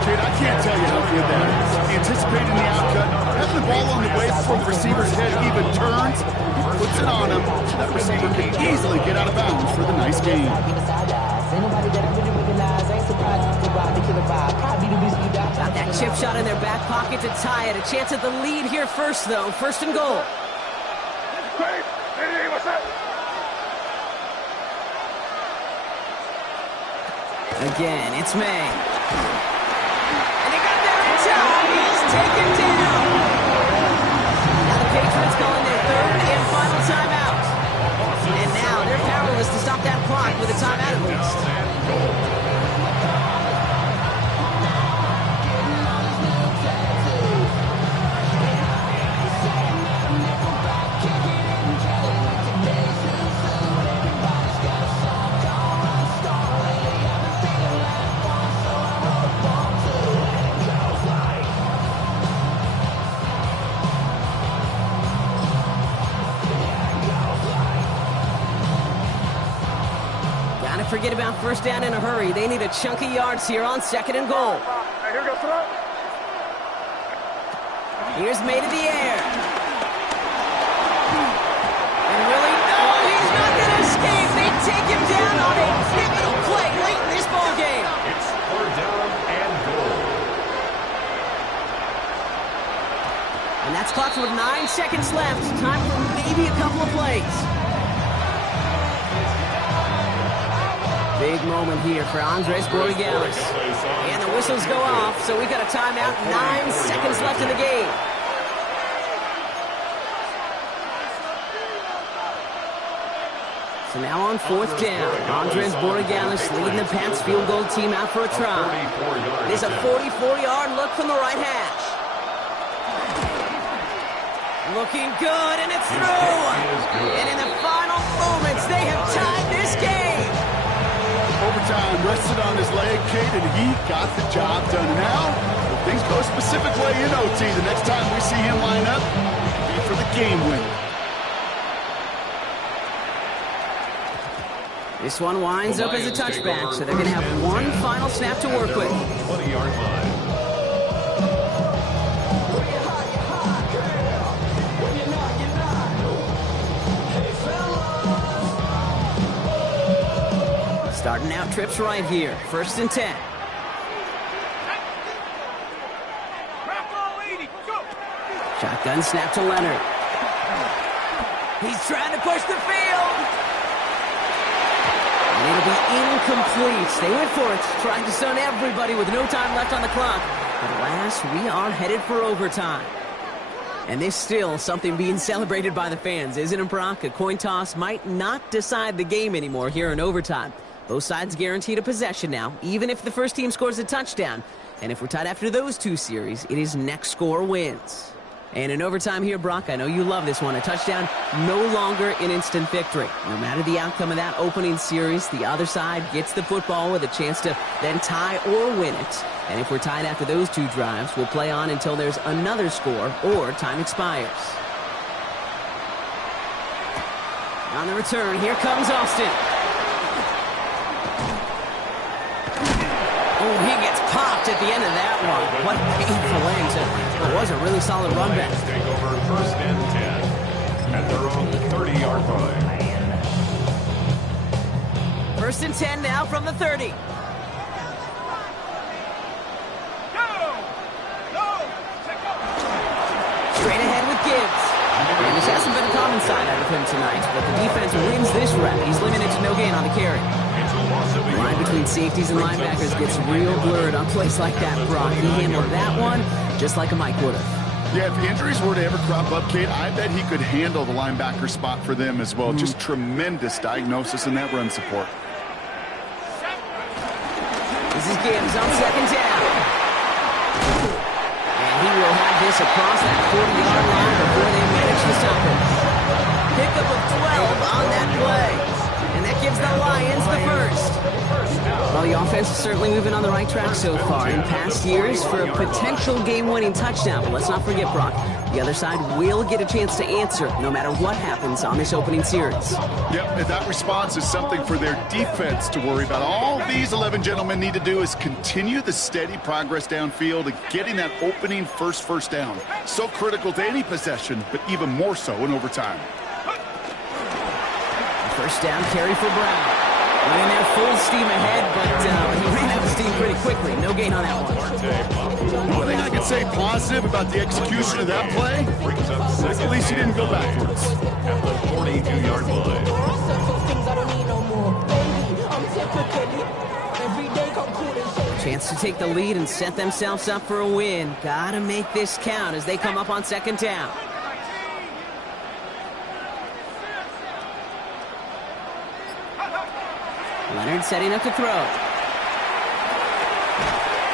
Kate, I can't tell you how good that is. Anticipating the outcut, having the ball on the way before the receiver's head even turns, he puts it on him, so that receiver can easily get out of bounds for the nice gain. Got that chip shot in their back pocket to tie it. A chance at the lead here first, though. 1st and goal. Again, it's May. And they got there in time. He's taken down. Now the Patriots calling their 3rd and final timeout. And now they're powerless to stop that clock with a timeout at least. Forget about 1st down in a hurry. They need a chunk of yards here on 2nd and goal. Here's May to the air. And really, no, he's not going to escape. They take him down on a pivotal play late in this ball game. It's 3rd down and goal. And that's clocked with 9 seconds left. Time for maybe a couple of plays. Big moment here for Andres Borregales. And the whistles go off, so we've got a timeout. 9 seconds left in the game. So now on 4th down, Andres Borregalis leading the Pats field goal team out for a try. It is a 44-yard look from the right hash. Looking good, and it's through. And in the final moments, they have tied this game. Overtime rested on his leg, Kate, and he got the job done. Now, if things go specific way in OT, the next time we see him line up, it'll be for the game winner. This one winds up as a touchback, so they're going to have one final snap to work with. 20-yard line. Starting out trips right here. 1st and 10. Shotgun snap to Leonard. He's trying to push the field. And it'll be incomplete. They went for it, trying to stun everybody with no time left on the clock. But alas, we are headed for overtime. And there's still something being celebrated by the fans, isn't it, Brock? A coin toss might not decide the game anymore here in overtime. Both sides guaranteed a possession now, even if the first team scores a touchdown. And if we're tied after those two series, it is next score wins. And in overtime here, Brock, I know you love this one. A touchdown, no longer an instant victory. No matter the outcome of that opening series, the other side gets the football with a chance to then tie or win it. And if we're tied after those two drives, we'll play on until there's another score or time expires. On the return, here comes Austin. Oh, he gets popped at the end of that one. What a painful end. It was a really solid run back. Take over 1st and 10 at their own 30-yard line. 1st and 10 now from the 30. Straight ahead with Gibbs. And this hasn't been a common side out of him tonight, but the defense wins this round. He's limited to no gain on the carry. The line between safeties and linebackers gets real blurred on plays like that, Brock. He handled that one just like a Mike would have. Yeah, if injuries were to ever crop up, Kate, I bet he could handle the linebacker spot for them as well. Just tremendous diagnosis in that run support. This is Gibbs on 2nd down. And he will have this across that 40-yard line before they manage to stop him. Pickup of 12 on that play. And that gives the Lions the first. Well, the offense is certainly moving on the right track so far in past years for a potential game-winning touchdown. But let's not forget, Brock, the other side will get a chance to answer no matter what happens on this opening series. Yep, and that response is something for their defense to worry about. All these 11 gentlemen need to do is continue the steady progress downfield and getting that opening first down. So critical to any possession, but even more so in overtime. 1st down carry for Brown. Went in there full steam ahead, but he ran out of steam pretty quickly. No gain on that one. One thing I can say positive about the execution of that play, at least he didn't go backwards. At the 42-yard line. Chance to take the lead and set themselves up for a win. Gotta make this count as they come up on 2nd down. Leonard setting up to throw.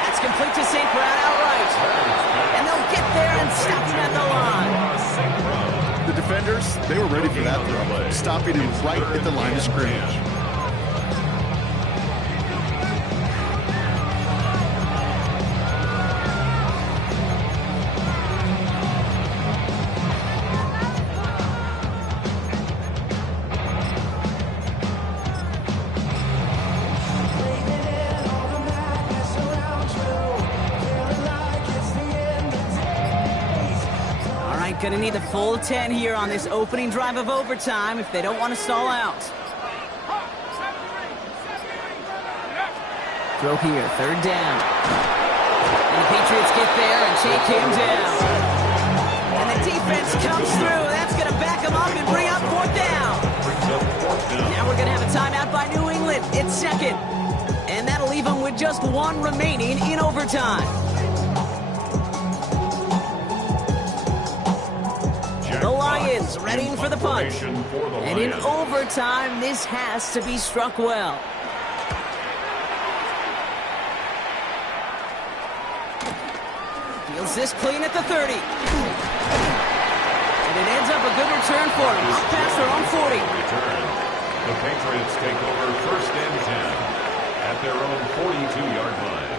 That's complete to St. Brown outright. And they'll get there and stop him at the line. The defenders, they were ready for that throw, stopping him right at the line of scrimmage. Going to need the full 10 here on this opening drive of overtime if they don't want to stall out. Throw here, 3rd down. And the Patriots get there and take him down. And the defense comes through. That's going to back him up and bring up 4th down. Now we're going to have a timeout by New England. It's 2nd. And that'll leave them with just one remaining in overtime. The Lions readying for the punch. formation for the And in Lions. overtime, this has to be struck well. Fields this clean at the 30. And it ends up a good return for him. Up past their own 40. Return. The Patriots take over 1st and 10 at their own 42-yard line.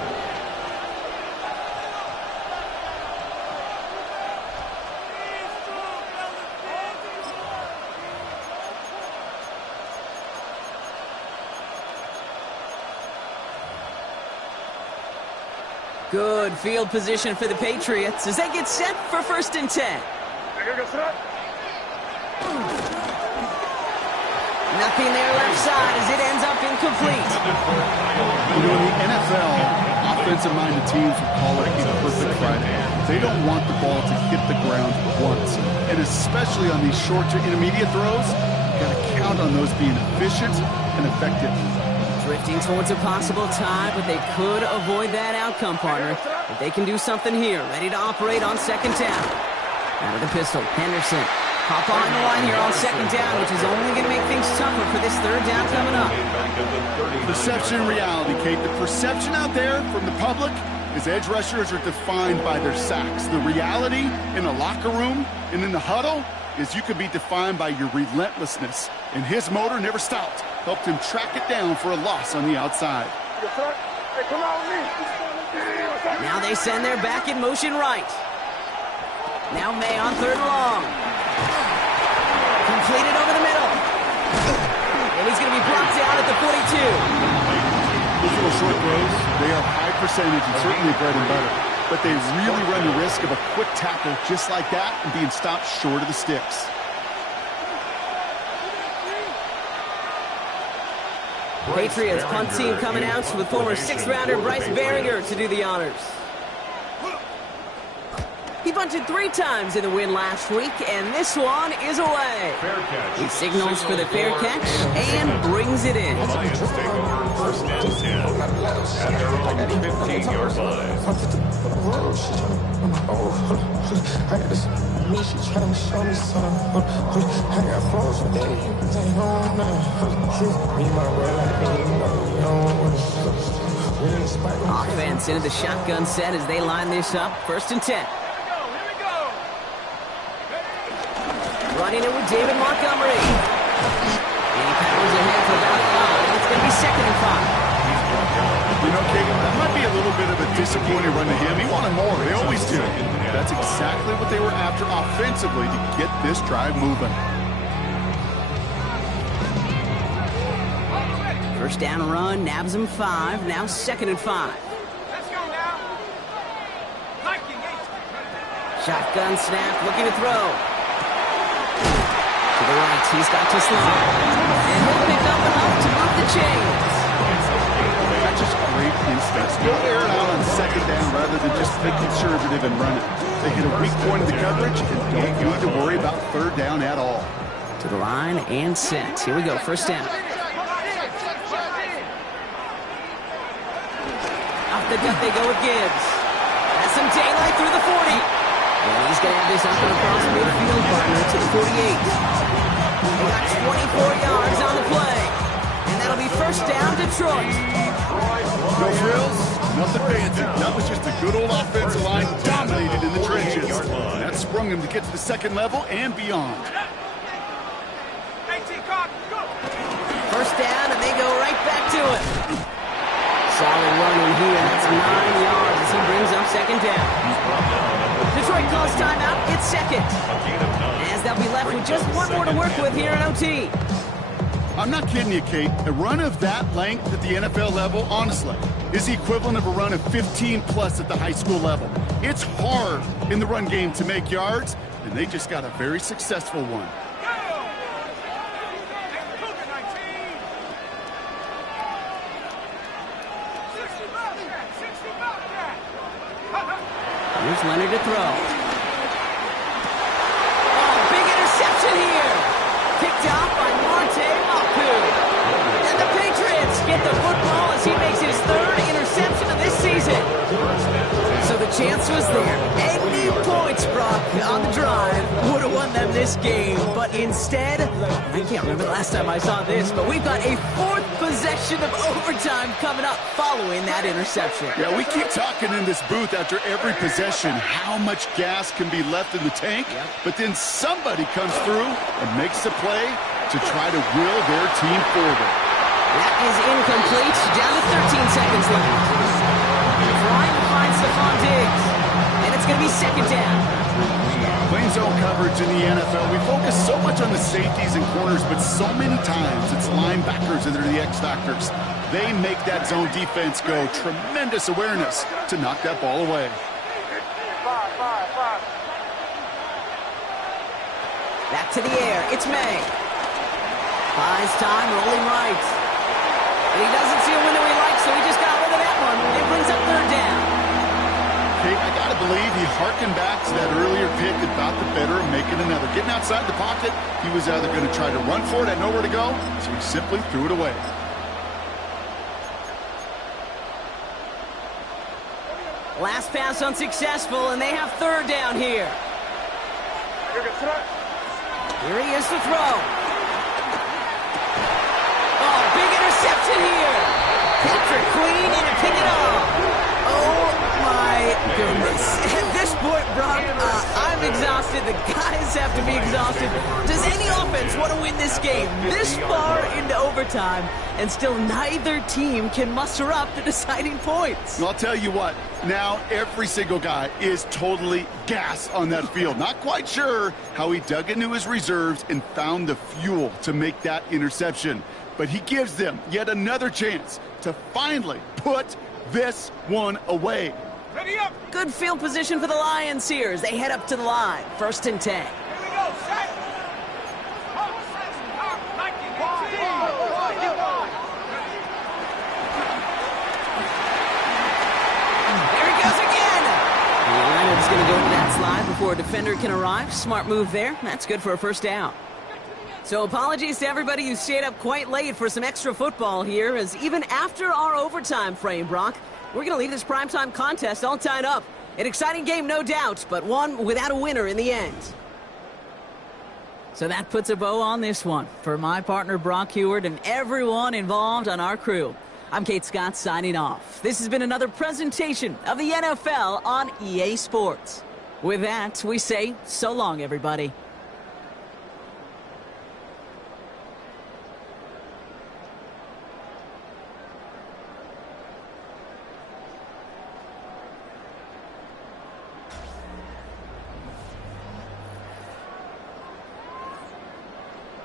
Good field position for the Patriots as they get set for 1st and 10. Nothing there left side as it ends up incomplete. You know, in the NFL, offensive-minded teams would call it a perfect Friday. They don't want the ball to hit the ground once. And especially on these short to intermediate throws, you've got to count on those being efficient and effective. Drifting towards a possible tie, but they could avoid that outcome, partner. If they can do something here, ready to operate on 2nd down. Out of the pistol, Henderson. Hop behind the line here on 2nd down, which is only going to make things tougher for this 3rd down coming up. Perception and reality, Kate. The perception out there from the public is edge rushers are defined by their sacks. The reality in the locker room and in the huddle is you could be defined by your relentlessness. And his motor never stopped. Helped him track it down for a loss on the outside. Now they send their back in motion right. Now May on 3rd and long. Completed over the middle. And he's going to be blocked down at the 42. Those little short throws, they are high percentage and certainly bread and butter. But they really run the risk of a quick tackle just like that and being stopped short of the sticks. Patriots punt team coming out with former 6th-rounder Bryce Behringer to do the honors. He bunted 3 times in the win last week, and this one is away. He signals for the fair catch and brings it in. The Lions take over 1st and 10 at their own 15-yard line. Offense into the shotgun set as they line this up. 1st and 10. Running it with David Montgomery. And he powers ahead for about 5. It's going to be 2nd and 5. You know, Kate, that might be a little bit of a disappointing run to him. He wanted more. They always do. That's exactly what they were after offensively to get this drive moving. 1st down run, nabs him 5. Now 2nd and 5. Let's go now. Liking it. Shotgun snap, looking to throw. To the right, he's got to slide. And he'll pick up enough to move the chains. That's just great instincts. Go air it out on 2nd down rather than just be conservative and run it. They hit a weak point of the coverage and don't need to worry about 3rd down at all. To the line and set. Here we go, 1st down. Off the gut they go with Gibbs. Has some daylight through the 40. And he's going to have this up and across midfield, partner, to the 48. They got 24 yards on the play. And that'll be 1st down, Detroit. No frills, nothing fancy. That was just a good old offensive line dominated in the trenches. And that sprung him to get to the 2nd level and beyond. 18 cop, go. 1st down, and they go right back to it. Solid running here. That's 9 yards as he brings up 2nd down. Detroit calls timeout. It's 2nd. As they'll be left with just 1 more to work with here in OT. I'm not kidding you, Kate. A run of that length at the NFL level, honestly, is the equivalent of a run of 15-plus at the high school level. It's hard in the run game to make yards, and they just got a very successful one. Here's Leonard to throw. Oh, big interception here. Picked off by Monte Maku. And the Patriots get the football as he makes his 3rd interception of this season. So the chance was there. 80 points, Brock, on the drive. Would have won them this game, but instead, I can't remember the last time I saw this, but we've got a fourth possession of overtime coming up following that interception. Yeah, we keep talking in this booth after every possession how much gas can be left in the tank, but then somebody comes through and makes a play to try to will their team forward. That is incomplete. Down to 13 seconds left. Trying to find Stephon Diggs, and it's going to be second down. Playing zone coverage in the NFL, we focus so much on the safeties and corners, but so many times it's linebackers that are the X factors. They make that zone defense go. Tremendous awareness to knock that ball away. Back to the air. It's May. Buys time, rolling right. But he doesn't see a window he likes, so he just got rid of that one. It brings up third down. Hey, I got to believe he harkened back to that earlier pick about the better of making another. Getting outside the pocket, he was either going to try to run for it, had nowhere to go, so he simply threw it away. Last pass unsuccessful, and they have third down here. Here he is to throw. Oh, big interception here. Patrick Queen in to pick it off. Oh, my goodness. At this point, Brock, I'm exhausted. The guys have to be exhausted. Does any offense want to win this game this far into overtime, and still neither team can muster up the deciding points? Well, I'll tell you what. Now every single guy is totally gassed on that field. Not quite sure how he dug into his reserves and found the fuel to make that interception. But he gives them yet another chance to finally put this one away. Ready up. Good field position for the Lions here as they head up to the line. 1st and 10. Here we go. Set. There he goes again. Leonard's going to go to that slide before a defender can arrive. Smart move there. That's good for a first down. So apologies to everybody who stayed up quite late for some extra football here, as even after our overtime frame, Brock, we're going to leave this primetime contest all tied up. An exciting game, no doubt, but one without a winner in the end. So that puts a bow on this one. For my partner, Brock Heward, and everyone involved on our crew, I'm Kate Scott signing off. This has been another presentation of the NFL on EA Sports. With that, we say so long, everybody.